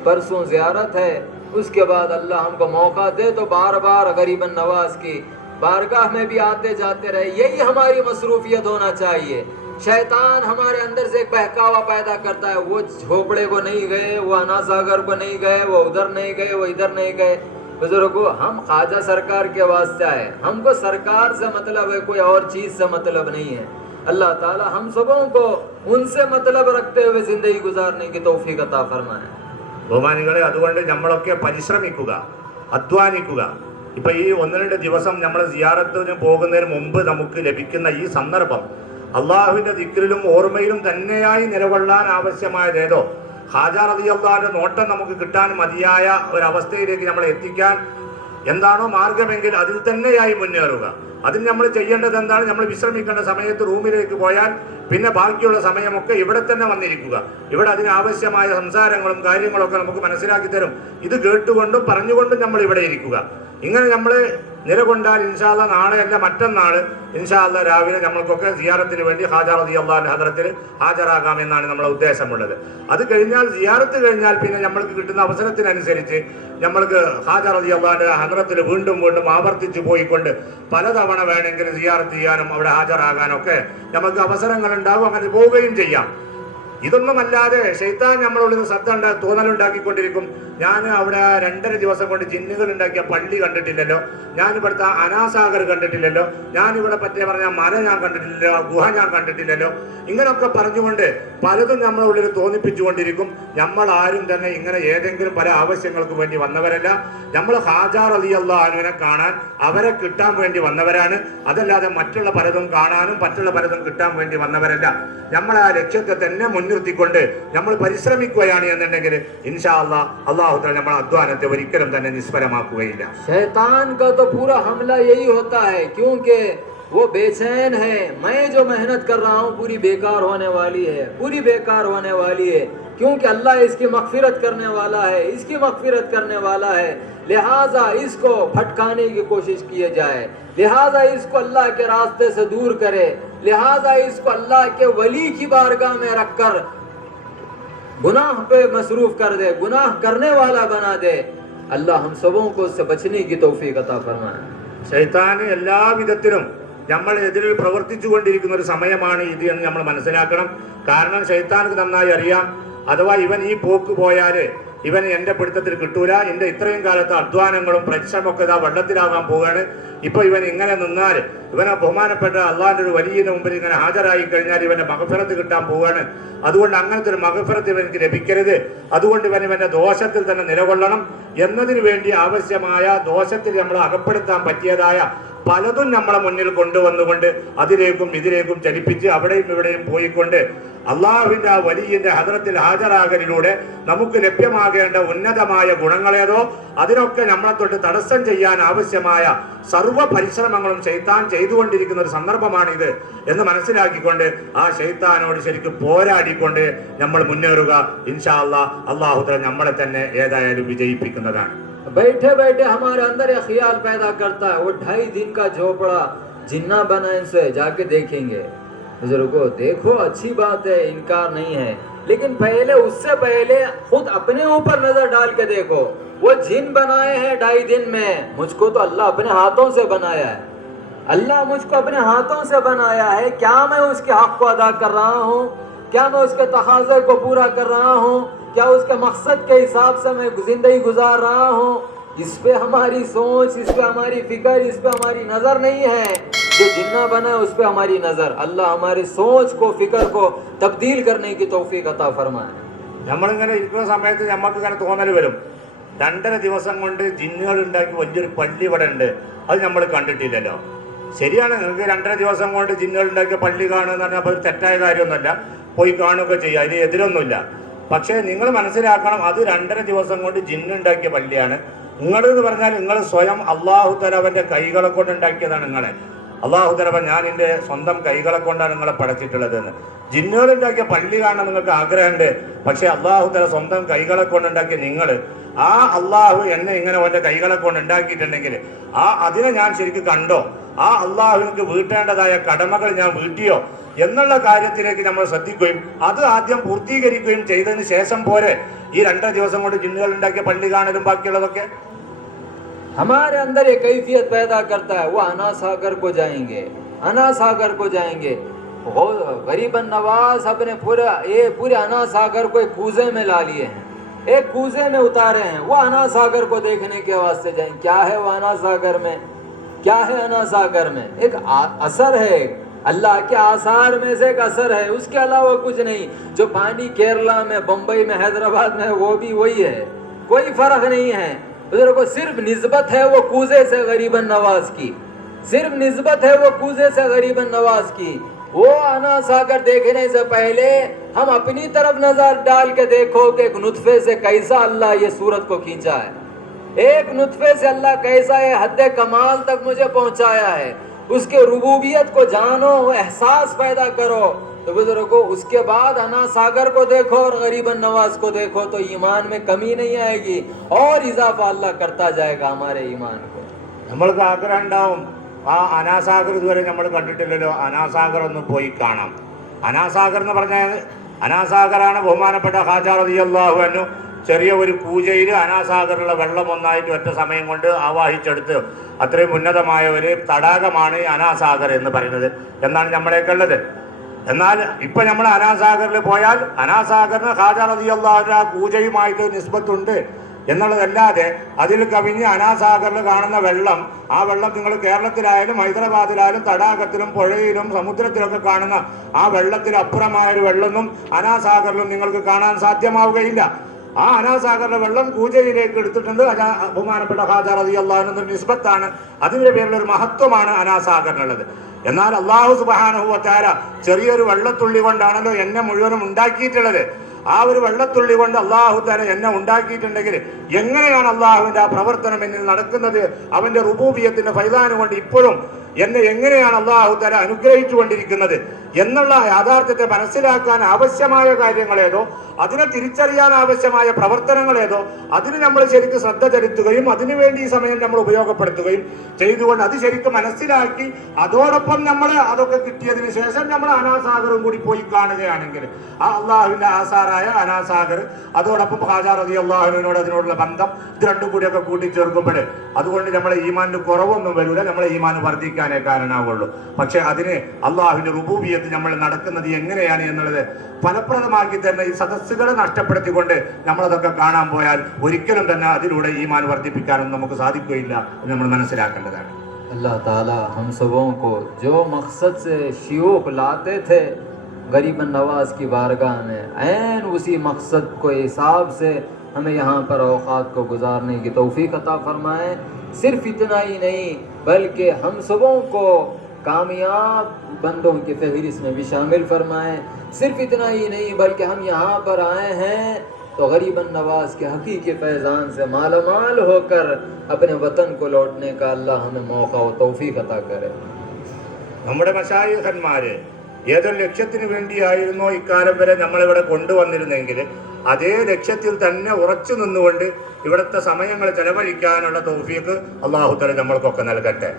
परसों ज़ियारत है, उसके बाद अल्लाह हमको मौका दे तो बार बार गरीबन नवाज की बारगाह में भी आते जाते रहे. यही हमारी मसरूफियत होना चाहिए. शैतान हमारे अंदर से एक बहकावा पैदा करता है. वो झोपड़े को नहीं गए, वो अनासागर को नहीं गए, वो उधर नहीं गए, वो इधर नहीं गए. बुजुर्गों, हम ख्वाजा सरकार के वास्ते आए. हमको सरकार से मतलब है, कोई और चीज से मतलब नहीं है. अल्लाह ताला हम सबों को उनसे मतलब रखते हुए जिंदगी गुजारने की तौफीक अता फरमाए. ബഹുമാനികളെ, അതുകൊണ്ട് നമ്മളൊക്കെ പരിശ്രമിക്കുക, അധ്വാനിക്കുക. ഇപ്പൊ ഈ 1-2 ദിവസം നമ്മൾ സിയാറത്തിന് പോകുന്നതിന് മുമ്പ് നമുക്ക് ലഭിക്കുന്ന ഈ സന്ദർഭം അള്ളാഹുവിന്റെ ദിക്റിലും ഓർമ്മയിലും തന്നെയായി നിലകൊള്ളാൻ ആവശ്യമായതേതോ ഖാജ റളിയല്ലാഹുവിന്റെ നോട്ടം നമുക്ക് കിട്ടാൻ മതിയായ ഒരവസ്ഥയിലേക്ക് നമ്മളെ എത്തിക്കാൻ എന്താണോ മാർഗമെങ്കിൽ അതിൽ തന്നെയായി മുന്നേറുക. അതിന് നമ്മൾ ചെയ്യേണ്ടത് എന്താണ്? നമ്മൾ വിശ്രമിക്കേണ്ട സമയത്ത് റൂമിലേക്ക് പോയാൽ പിന്നെ ബാക്കിയുള്ള സമയമൊക്കെ ഇവിടെ തന്നെ വന്നിരിക്കുക. ഇവിടെ അതിനാവശ്യമായ സംസാരങ്ങളും കാര്യങ്ങളൊക്കെ നമുക്ക് മനസ്സിലാക്കി തരും. ഇത് കേട്ടുകൊണ്ടും പറഞ്ഞുകൊണ്ടും നമ്മൾ ഇവിടെ ഇരിക്കുക. ഇങ്ങനെ നമ്മൾ നിലകൊണ്ടാൽ ഇൻഷാ അല്ലാഹ് നാളെ അല്ല മറ്റന്നാൾ ഇൻഷാ അല്ലാഹ് രാവിലെ നമ്മൾക്കൊക്കെ സിയാറത്തിന് വേണ്ടി ഹാജ റളിയല്ലാഹു അൻഹ ഹദ്റത്തിൽ ഹാജരാകാമെന്നാണ് നമ്മളെ ഉദ്ദേശമുള്ളത്. അത് കഴിഞ്ഞാൽ സിയാറത്ത് കഴിഞ്ഞാൽ പിന്നെ നമ്മൾക്ക് കിട്ടുന്ന അവസരത്തിനനുസരിച്ച് നമ്മൾക്ക് ഹാജ റളിയല്ലാഹു അൻഹ ഹദ്റത്തിൽ വീണ്ടും വീണ്ടും ആവർത്തിച്ചു പോയിക്കൊണ്ട് പലതവണ വേണമെങ്കിൽ സിയാറത്ത് ചെയ്യാനും അവിടെ ഹാജരാകാനൊക്കെ നമുക്ക് അവസരങ്ങൾ ഉണ്ടാകും. അങ്ങനെ പോവുകയും ചെയ്യാം. ഇതൊന്നുമല്ലാതെ ശൈത്താൻ നമ്മളുള്ളിൽ ശ്രദ്ധ തോന്നലുണ്ടാക്കിക്കൊണ്ടിരിക്കും. ഞാൻ അവിടെ 2.5 ദിവസം കൊണ്ട് ജിന്നുകൾ ഉണ്ടാക്കിയ പള്ളി കണ്ടിട്ടില്ലല്ലോ, ഞാനിവിടുത്തെ അനാസാഗർ കണ്ടിട്ടില്ലല്ലോ, ഞാനിവിടെ പറ്റിയ പറഞ്ഞ മല ഞാൻ കണ്ടിട്ടില്ലല്ലോ, ഗുഹ ഞാൻ കണ്ടിട്ടില്ലല്ലോ, ഇങ്ങനെയൊക്കെ പറഞ്ഞുകൊണ്ട് പലതും നമ്മളുള്ളിൽ തോന്നിപ്പിച്ചുകൊണ്ടിരിക്കും. നമ്മൾ ആരും തന്നെ ഇങ്ങനെ ഏതെങ്കിലും പല ആവശ്യങ്ങൾക്ക് വേണ്ടി വന്നവരല്ല. നമ്മൾ ഹാജ റളിയല്ലാഹു അൻഹുവിനെ കാണാൻ അവരെ കിട്ടാൻ വേണ്ടി വന്നവരാണ്. അതല്ലാതെ മറ്റുള്ള പലതും കാണാനും മറ്റുള്ള പലതും കിട്ടാൻ വേണ്ടി വന്നവരല്ല. നമ്മൾ ആ ലക്ഷ്യത്തെ തന്നെ മുൻനിർത്തിക്കൊണ്ട് നമ്മൾ പരിശ്രമിക്കുകയാണ് എന്നുണ്ടെങ്കിൽ ഇൻഷാ അല്ലാഹ് അല്ലാഹു തആല നമ്മുടെ അധ്വാനത്തെ ഒരിക്കലും തന്നെ നിസ്ഫലമാക്കുകയില്ല. शैतान का तो पूरा हमला यही होता है, क्योंकि वो बेचैन है। मैं जो मेहनत कर रहा हूँ पूरी बेकार होने वाली है, पूरी बेकार होने वाली है, क्योंकि अल्लाह इसकी मगफिरत करने वाला है, इसकी मगफिरत करने वाला है। लिहाजा इसको भटकाने की कोशिश की जाए, लिहाजा इसको अल्लाह के रास्ते से दूर करे, लिहाजा इसको अल्लाह के वली की बारगाह में रखकर गुनाह पे मसरूफ कर दे, गुनाह करने वाला बना दे। अल्लाह हम सबों को उससे बचने की तौफीक अता फरमाए। ശൈത്താൻ എല്ലാവിധത്തിലും നമ്മൾ എതിരിൽ പ്രവർത്തിച്ചു കൊണ്ടിരിക്കുന്ന ഒരു സമയമാണ് ഇത് എന്ന് നമ്മൾ മനസ്സിലാക്കണം. കാരണം ശൈത്താനുക്ക് നന്നായി അറിയാം, അഥവാ ഇവൻ ഈ പോക്ക് പോയാൽ ഇവൻ എൻ്റെ പിടുത്തത്തിൽ കിട്ടൂല, എൻ്റെ ഇത്രയും കാലത്തെ അധ്വാനങ്ങളും പരിശ്രമമൊക്കെ ഇതാ വെള്ളത്തിലാകാൻ പോവുകയാണ്. ഇപ്പൊ ഇവൻ ഇങ്ങനെ നിന്നാൽ ഇവനെ ബഹുമാനപ്പെട്ട അള്ളാഹിന്റെ ഒരു വലിയ മുമ്പിൽ ഇങ്ങനെ ഹാജരായി കഴിഞ്ഞാൽ ഇവന്റെ മഗ്ഫിറത്ത് കിട്ടാൻ പോവുകയാണ്. അതുകൊണ്ട് അങ്ങനത്തെ ഒരു മഗ്ഫിറത്ത് ഇവനക്ക് ലഭിക്കരുത്. അതുകൊണ്ട് ഇവന്റെ ദോഷത്തിൽ തന്നെ നിലകൊള്ളണം എന്നതിന് വേണ്ടി ആവശ്യമായ ദോഷത്തിൽ നമ്മൾ അകപ്പെടുത്താൻ പറ്റിയതായ പലതും നമ്മളെ മുന്നിൽ കൊണ്ടുവന്നുകൊണ്ട് അതിലേക്കും ഇതിലേക്കും ചലിപ്പിച്ച് അവിടെയും ഇവിടെയും പോയിക്കൊണ്ട് അള്ളാഹുവിന്റെ ആ വലിയന്റെ ഹദ്റത്തിൽ ഹാജരാകലിലൂടെ നമുക്ക് ലഭ്യമാകേണ്ട ഉന്നതമായ ഗുണങ്ങളേതോ അതിനൊക്കെ നമ്മളെ തൊട്ട് തടസ്സം ചെയ്യാൻ ആവശ്യമായ സർവ്വ പരിശ്രമങ്ങളും ശൈത്താൻ ചെയ്തുകൊണ്ടിരിക്കുന്ന ഒരു സന്ദർഭമാണിത് എന്ന് മനസ്സിലാക്കിക്കൊണ്ട് ആ ശൈത്താനോട് ശരിക്കും പോരാടിക്കൊണ്ട് നമ്മൾ മുന്നേറുക. ഇൻഷാ അല്ലാഹ് അല്ലാഹു തആല നമ്മളെ തന്നെ ഏതായാലും വിജയിപ്പിക്കുന്നതാണ്. बैठे बैठे हमारे अंदर ये ख्याल पैदा करता है वो 2.5 दिन का झोपड़ा जिन्ना बना, इनसे जाके देखेंगे। बुजुर्गो देखो अच्छी बात है, इनकार नहीं है, लेकिन पहले उससे पहले खुद अपने ऊपर नजर डाल के देखो। वो जिन बनाए हैं 2.5 दिन में, मुझको तो अल्लाह अपने हाथों से बनाया है, अल्लाह मुझको अपने हाथों से बनाया है। क्या मैं उसके हक को अदा कर रहा हूँ? क्या मैं उसके तकाज़े को पूरा कर रहा हूँ? क्या उसके मकसद के हिसाब से मैं जिंदगी गुजार रहा हूँ? इस पे हमारी सोच, इस पे हमारी फिक्र, इस पे हमारी नजर नहीं है। जो जिन्ना बना है उस पे हमारी नजर। अल्लाह हमारी सोच को, फिक्र को तब्दील करने की तौफीक अता फरमाए। നമ്മളിങ്ങനെ ഇരിക്കുന്ന സമയത്ത് നമുക്ക് ഇങ്ങനെ തോന്നൽ വരും, 2.5 ദിവസം കൊണ്ട് ജിന്നുകൾ ഉണ്ടാക്കി വലിയൊരു പള്ളി ഇവിടെ ഉണ്ട്, അത് നമ്മൾ കണ്ടിട്ടില്ലല്ലോ. ശരിയാണ്, നിങ്ങൾക്ക് 2.5 ദിവസം കൊണ്ട് ജിന്നുകൾ ഉണ്ടാക്കിയ പള്ളി കാണുക എന്ന് പറഞ്ഞാൽ ഒരു തെറ്റായ കാര്യമൊന്നുമല്ല, പോയി കാണുകയൊക്കെ ചെയ്യുക, അതിന് എതിരൊന്നുമില്ല. പക്ഷേ നിങ്ങൾ മനസ്സിലാക്കണം, അത് 2.5 ദിവസം കൊണ്ട് ജിന്നുണ്ടാക്കിയ പള്ളിയാണ്. നിങ്ങളെന്ന് പറഞ്ഞാൽ നിങ്ങൾ സ്വയം അള്ളാഹു തആല അവൻ്റെ കൈകളെ കൊണ്ട് ഉണ്ടാക്കിയതാണ് നിങ്ങളെ. അള്ളാഹു തആല ഞാൻ എൻ്റെ സ്വന്തം കൈകളെ കൊണ്ടാണ് നിങ്ങളെ പടച്ചിട്ടുള്ളത് എന്ന്. ജിന്നുകൾ ഉണ്ടാക്കിയ പള്ളി കാണാൻ നിങ്ങൾക്ക് ആഗ്രഹമുണ്ട്, പക്ഷേ അള്ളാഹു തആല സ്വന്തം കൈകളെ കൊണ്ടുണ്ടാക്കിയ നിങ്ങൾ, ആ അള്ളാഹു എന്നെ ഇങ്ങനെ അവൻ്റെ കൈകളെ കൊണ്ട് ഉണ്ടാക്കിയിട്ടുണ്ടെങ്കിൽ അതിനെ ഞാൻ ശരിക്കും കണ്ടോ, ആ അള്ളാഹുവിനക്ക് വീട്ടേണ്ടതായ കടമകൾ ഞാൻ വീട്ടിയോ എന്നുള്ള കാര്യത്തിലേക്ക് നമ്മൾ ശ്രദ്ധിക്കുകയും അത് ആദ്യം പൂർത്തീകരിക്കുകയും ചെയ്തതിന് ശേഷം പോരെ ഈ 2 ദിവസം കൊണ്ട് ജിന്നുകൾ ഉണ്ടാക്കിയ പള്ളി കാണലും ബാക്കിയുള്ളതൊക്കെ. हमारे अंदर ये कैफियत पैदा करता है। वो अना सागर को जाएंगे, अना सागर को जाएंगे। गरीबन नवाज अपने पूरे अना सागर को एक कूजे में ला लिए हैं, एक कूजे में उतारे हैं। वो अना सागर को देखने के वास्ते जाएंगे। क्या है वो अना सागर में? क्या है अना सागर में? एक असर है, अल्लाह के आसार में से एक असर है, उसके अलावा कुछ नहीं। जो पानी केरला में, बम्बई में, हैदराबाद में वो भी वही है, कोई फर्क नहीं है। बुजुर्गों सिर्फ निस्बत है वो कूजे से गरीबन नवाज की, सिर्फ निस्बत है वो कूजे से गरीबन नवाज की। वो अना सागर देखने से पहले हम अपनी तरफ नजर डाल के देखो कि एक नुत्फे से कैसा अल्लाह ये सूरत को खींचा है, एक नुत्फे से अल्लाह कैसा है हद कमाल तक मुझे पहुंचाया है। उसके रुबूबियत को जानो, वो एहसास पैदा करो। तो बुजुर्गों, उसके बाद अना सागर को देखो और गरीबन नवाज को देखो तो ईमान में कमी नहीं आएगी और इजाफा अल्लाह करता जाएगा हमारे ईमान को। നമ്മൾക്ക് ആഗ്രഹം ഉണ്ടാവും, ആ അനാസാഗർ ഇതുവരെ നമ്മൾ കണ്ടിട്ടില്ലല്ലോ, അനാസാഗർ ഒന്ന് പോയി കാണാം. അനാസാഗർ എന്ന് പറഞ്ഞാൽ അനാസാഗറാണ് ബഹുമാനപ്പെട്ട ഖാജ റളിയല്ലാഹു അൻഹു ചെറിയ ഒരു പൂജയിൽ അനാസാഗറിലുള്ള വെള്ളം ഒന്നായിട്ട് ഒറ്റ സമയം കൊണ്ട് ആവാഹിച്ചെടുത്ത് അത്രയും ഉന്നതമായ ഒരു തടാകമാണ് ഈ അനാസാഗർ എന്ന് പറയുന്നത് എന്നാണ് നമ്മളെയൊക്കെ ഉള്ളത്. എന്നാൽ ഇപ്പം നമ്മൾ അനാസാഗറിൽ പോയാൽ അനാസാഗറിന് ഖാജ റളിയല്ലാഹു അൻഹു ആ പൂജയുമായിട്ട് നിസ്ബത്തുണ്ട് എന്നുള്ളതല്ലാതെ അതിൽ കവിഞ്ഞ് അനാസാഗറിൽ കാണുന്ന വെള്ളം, ആ വെള്ളം നിങ്ങൾ കേരളത്തിലായാലും ഹൈദരാബാദിലായാലും തടാകത്തിലും പുഴയിലും സമുദ്രത്തിലൊക്കെ കാണുന്ന ആ വെള്ളത്തിലപ്പുറമായൊരു വെള്ളമൊന്നും അനാസാഗറിലും നിങ്ങൾക്ക് കാണാൻ സാധ്യമാവുകയില്ല. ആ അനാസാഗറിലെ വെള്ളം പൂജയിലേക്ക് എടുത്തിട്ടുണ്ട്. ബഹുമാനപ്പെട്ട ഖാജ റളിയല്ലാഹു അൻഹു നിസ്ബത്താണ്, അതിൻ്റെ പേരിലൊരു മഹത്വമാണ് അനാസാഗറിനുള്ളത്. എന്നാൽ അല്ലാഹു സുബ്ഹാനഹു വ തആല ചെറിയൊരു വെള്ളത്തുള്ളി കൊണ്ടാണല്ലോ എന്നെ മുഴുവനും ഉണ്ടാക്കിയിട്ടുള്ളത്. ആ ഒരു വെള്ളത്തുള്ളി കൊണ്ട് അല്ലാഹു തആല എന്നെ ഉണ്ടാക്കിയിട്ടുണ്ടെങ്കിൽ എങ്ങനെയാണ് അല്ലാഹുവിൻ്റെ ആ പ്രവർത്തനം എന്നിൽ നടക്കുന്നത്? അവൻ്റെ റുബൂബിയത്തിൻ്റെ ഫൈദാന് കൊണ്ട് ഇപ്പോഴും എന്നെ എങ്ങനെയാണ് അല്ലാഹു തആല അനുഗ്രഹിച്ചു കൊണ്ടിരിക്കുന്നത് എന്നുള്ള യാഥാർത്ഥ്യത്തെ മനസ്സിലാക്കാൻ ആവശ്യമായ കാര്യങ്ങളേതോ, അതിനെ തിരിച്ചറിയാൻ ആവശ്യമായ പ്രവർത്തനങ്ങളേതോ, അതിന് നമ്മൾ ശരിക്കും ശ്രദ്ധ ചെലുത്തുകയും അതിനുവേണ്ടി ഈ സമയം നമ്മൾ ഉപയോഗപ്പെടുത്തുകയും ചെയ്തുകൊണ്ട് അത് ശരിക്കും മനസ്സിലാക്കി അതോടൊപ്പം നമ്മൾ അതൊക്കെ കിട്ടിയതിന് ശേഷം നമ്മൾ അനാസാഗറും കൂടി പോയി കാണുകയാണെങ്കിൽ ആ അള്ളാഹുവിൻ്റെ ആസാറായ അനാസാഗർ അതോടൊപ്പം ഖാജ റളിയല്ലാഹു അൻഹുവിനോട് അതിനോടുള്ള ബന്ധം ഇത് രണ്ടും കൂടിയൊക്കെ കൂട്ടിച്ചേർക്കുമ്പോൾ അതുകൊണ്ട് നമ്മളെ ഈമാനിന് കുറവൊന്നും വരില്ല, നമ്മളെ ഈമാൻ വർദ്ധിക്കാനേ കാരണമാവുള്ളൂ. പക്ഷെ അതിന് അള്ളാഹുവിൻ്റെ റുബൂബിയത്ത് നമ്മൾ നടക്കുന്നത് എങ്ങനെയാണ് എന്നുള്ളത് ഫലപ്രദമാക്കി തന്നെ ഈ സദസ്സുകളെ നഷ്ടപ്പെടുത്തിക്കൊണ്ട് നമ്മളതൊക്കെ കാണാൻ പോയാൽ ഒരിക്കലും തന്നെ അതിലൂടെ ഈമാൻ വർദ്ധിപ്പിക്കാനൊന്നും നമുക്ക് സാധിക്കുകയില്ല എന്ന് നമ്മൾ മനസ്സിലാക്കേണ്ടതാണ്. अल्लाह ताला हम सबों को जो मकसद से शियोख लाते थे गरीबन नवाज की बारगाह में, ऐन उसी मकसद को हिसाब से हमें यहाँ पर औकात को गुजारने की तौफीक अता फरमाए। सिर्फ इतना ही नहीं बल्कि हम सबों को कामयाब बंदों की फहरिस्त में भी शामिल फरमाएं। सिर्फ इतना ही नहीं बल्कि हम यहाँ पर आए हैं तो गरीबन नवाज के हकीकी फैज़ान से मालामाल होकर अपने वतन को लौटने का अल्लाह हमें मौका व तौफीक अता करे. നമ്മുടെ മശായിഖന്മാര് ഏതൊരു ലക്ഷ്യത്തിന് വേണ്ടിയായിരുന്നോ ഇക്കാലം വരെ നമ്മളിവിടെ കൊണ്ടുവന്നിരുന്നെങ്കിൽ അതേ ലക്ഷ്യത്തിൽ തന്നെ ഉറച്ചു നിന്നുകൊണ്ട് ഇവിടുത്തെ സമയങ്ങൾ ചെലവഴിക്കാനുള്ള തൗഫീഖ് അല്ലാഹു തആല നമ്മൾക്കൊക്കെ നൽകട്ടെ.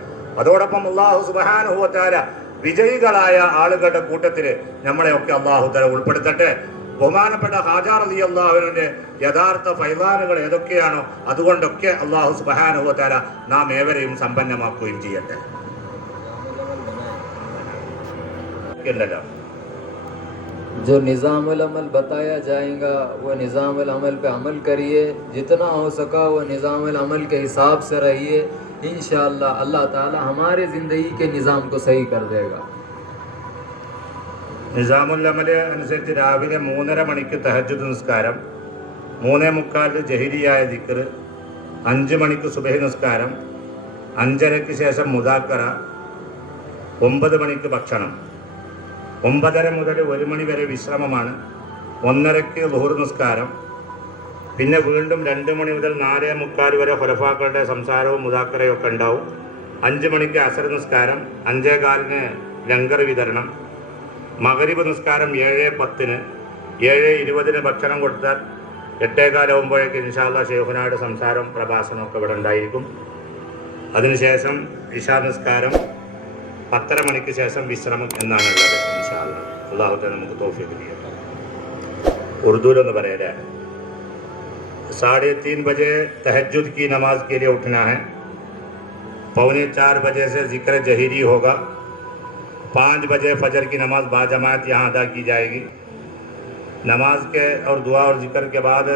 അതോടൊപ്പം അല്ലാഹു സുബ്ഹാനഹു വ തആല വിജയികളായ ആളുകളുടെ കൂട്ടത്തിൽ നമ്മളെയൊക്കെ അല്ലാഹു തആല ഉൾപ്പെടുത്തട്ടെ. ബഹുമാനപ്പെട്ട ഖാജ റളിയല്ലാഹു അൻഹുവിന്റെ യഥാർത്ഥ ഫൈദാനുകൾ ഏതൊക്കെയാണോ അതുകൊണ്ടൊക്കെ അല്ലാഹു സുബ്ഹാനഹു വ തആല നാം ഏവരെയും സമ്പന്നമാക്കുകയും ചെയ്യട്ടെ. जो निज़ामुल अमल बताया जाएगा वो निज़ामुल अमल पे अमल करिए, जितना हो सका वो निज़ामुल अमल के हिसाब से रहिए. इंशाअल्लाह अल्लाह ताला हमारे ज़िंदगी के निज़ाम को सही कर देगा. നിസാമുൽ അമൽ അനുസരിച്ച് രാവിലെ 3:30 മണിക്ക് തഹജ്ജുദ് നിസ്കാരം, 3:45 ജഹിരിയായ ദിക്ർ, 5 മണിക്ക് സുബഹി നിസ്കാരം, 5:30 ശേഷം മുദാക്കറ, 9 മണിക്ക് ഭക്ഷണം, 9:30 മുതൽ 1 മണി വരെ വിശ്രമമാണ്, 1:30ക്ക് ളുഹർ നിസ്കാരം, പിന്നെ വീണ്ടും 2 മണി മുതൽ 4:45 വരെ ഖുലഫാക്കളുടെ സംസാരവും മുദാക്കറയും ഒക്കെ ഉണ്ടാവും. 5 മണിക്ക് അസർ നിസ്കാരം, 5:15 ലങ്കർ വിതരണം, മഗ്രിബ് നിസ്കാരം 7:10, 7:20 ഭക്ഷണം കൊടുത്താൽ 8:15 ആകുമ്പോഴേക്ക് ഇൻഷാ അല്ലാഹ് ശൈഖുനായുടെ സംസാരം പ്രഭാഷണമൊക്കെ ഇവിടെ ഉണ്ടായിരിക്കും. അതിനുശേഷം ഇശാ നിസ്കാരം 10:30 മണിക്ക് ശേഷം വിശ്രമം എന്നാണുള്ളത്. ഇൻഷാ അല്ലാഹ് അല്ലാഹു തആല നമുക്ക് തൗഫീഖ് ചെയ്യട്ടെ. ഉറുദുവിലൊന്ന് പറയല്ലേ. 3:30 बजे तहज्जुद की नमाज के लिए उठना है. 3:45 बजे से जिक्र जहीरी होगा. 5 बजे फजर की नमाज बाजमात यहाँ अदा की जाएगी. नमाज के और दुआ और जिक्र के बाद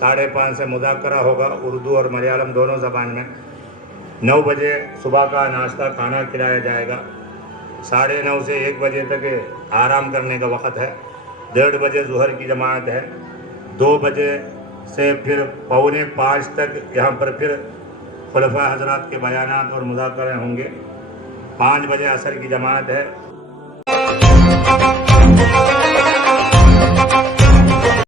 5:30 से मुज़ाकरा होगा उर्दू और मलयालम दोनों ज़बान में. 9 बजे सुबह का नाश्ता खाना खिलाया जाएगा. 9:30 से 1 बजे तक आराम करने का वक़्त है. 1:30 बजे ज़ुहर की जमात है. 2 बजे से फिर 4:45 तक यहाँ पर फिर खुलफा हजरात के बयानात और मुज़ाकरे होंगे. 5 बजे असर की जमात है.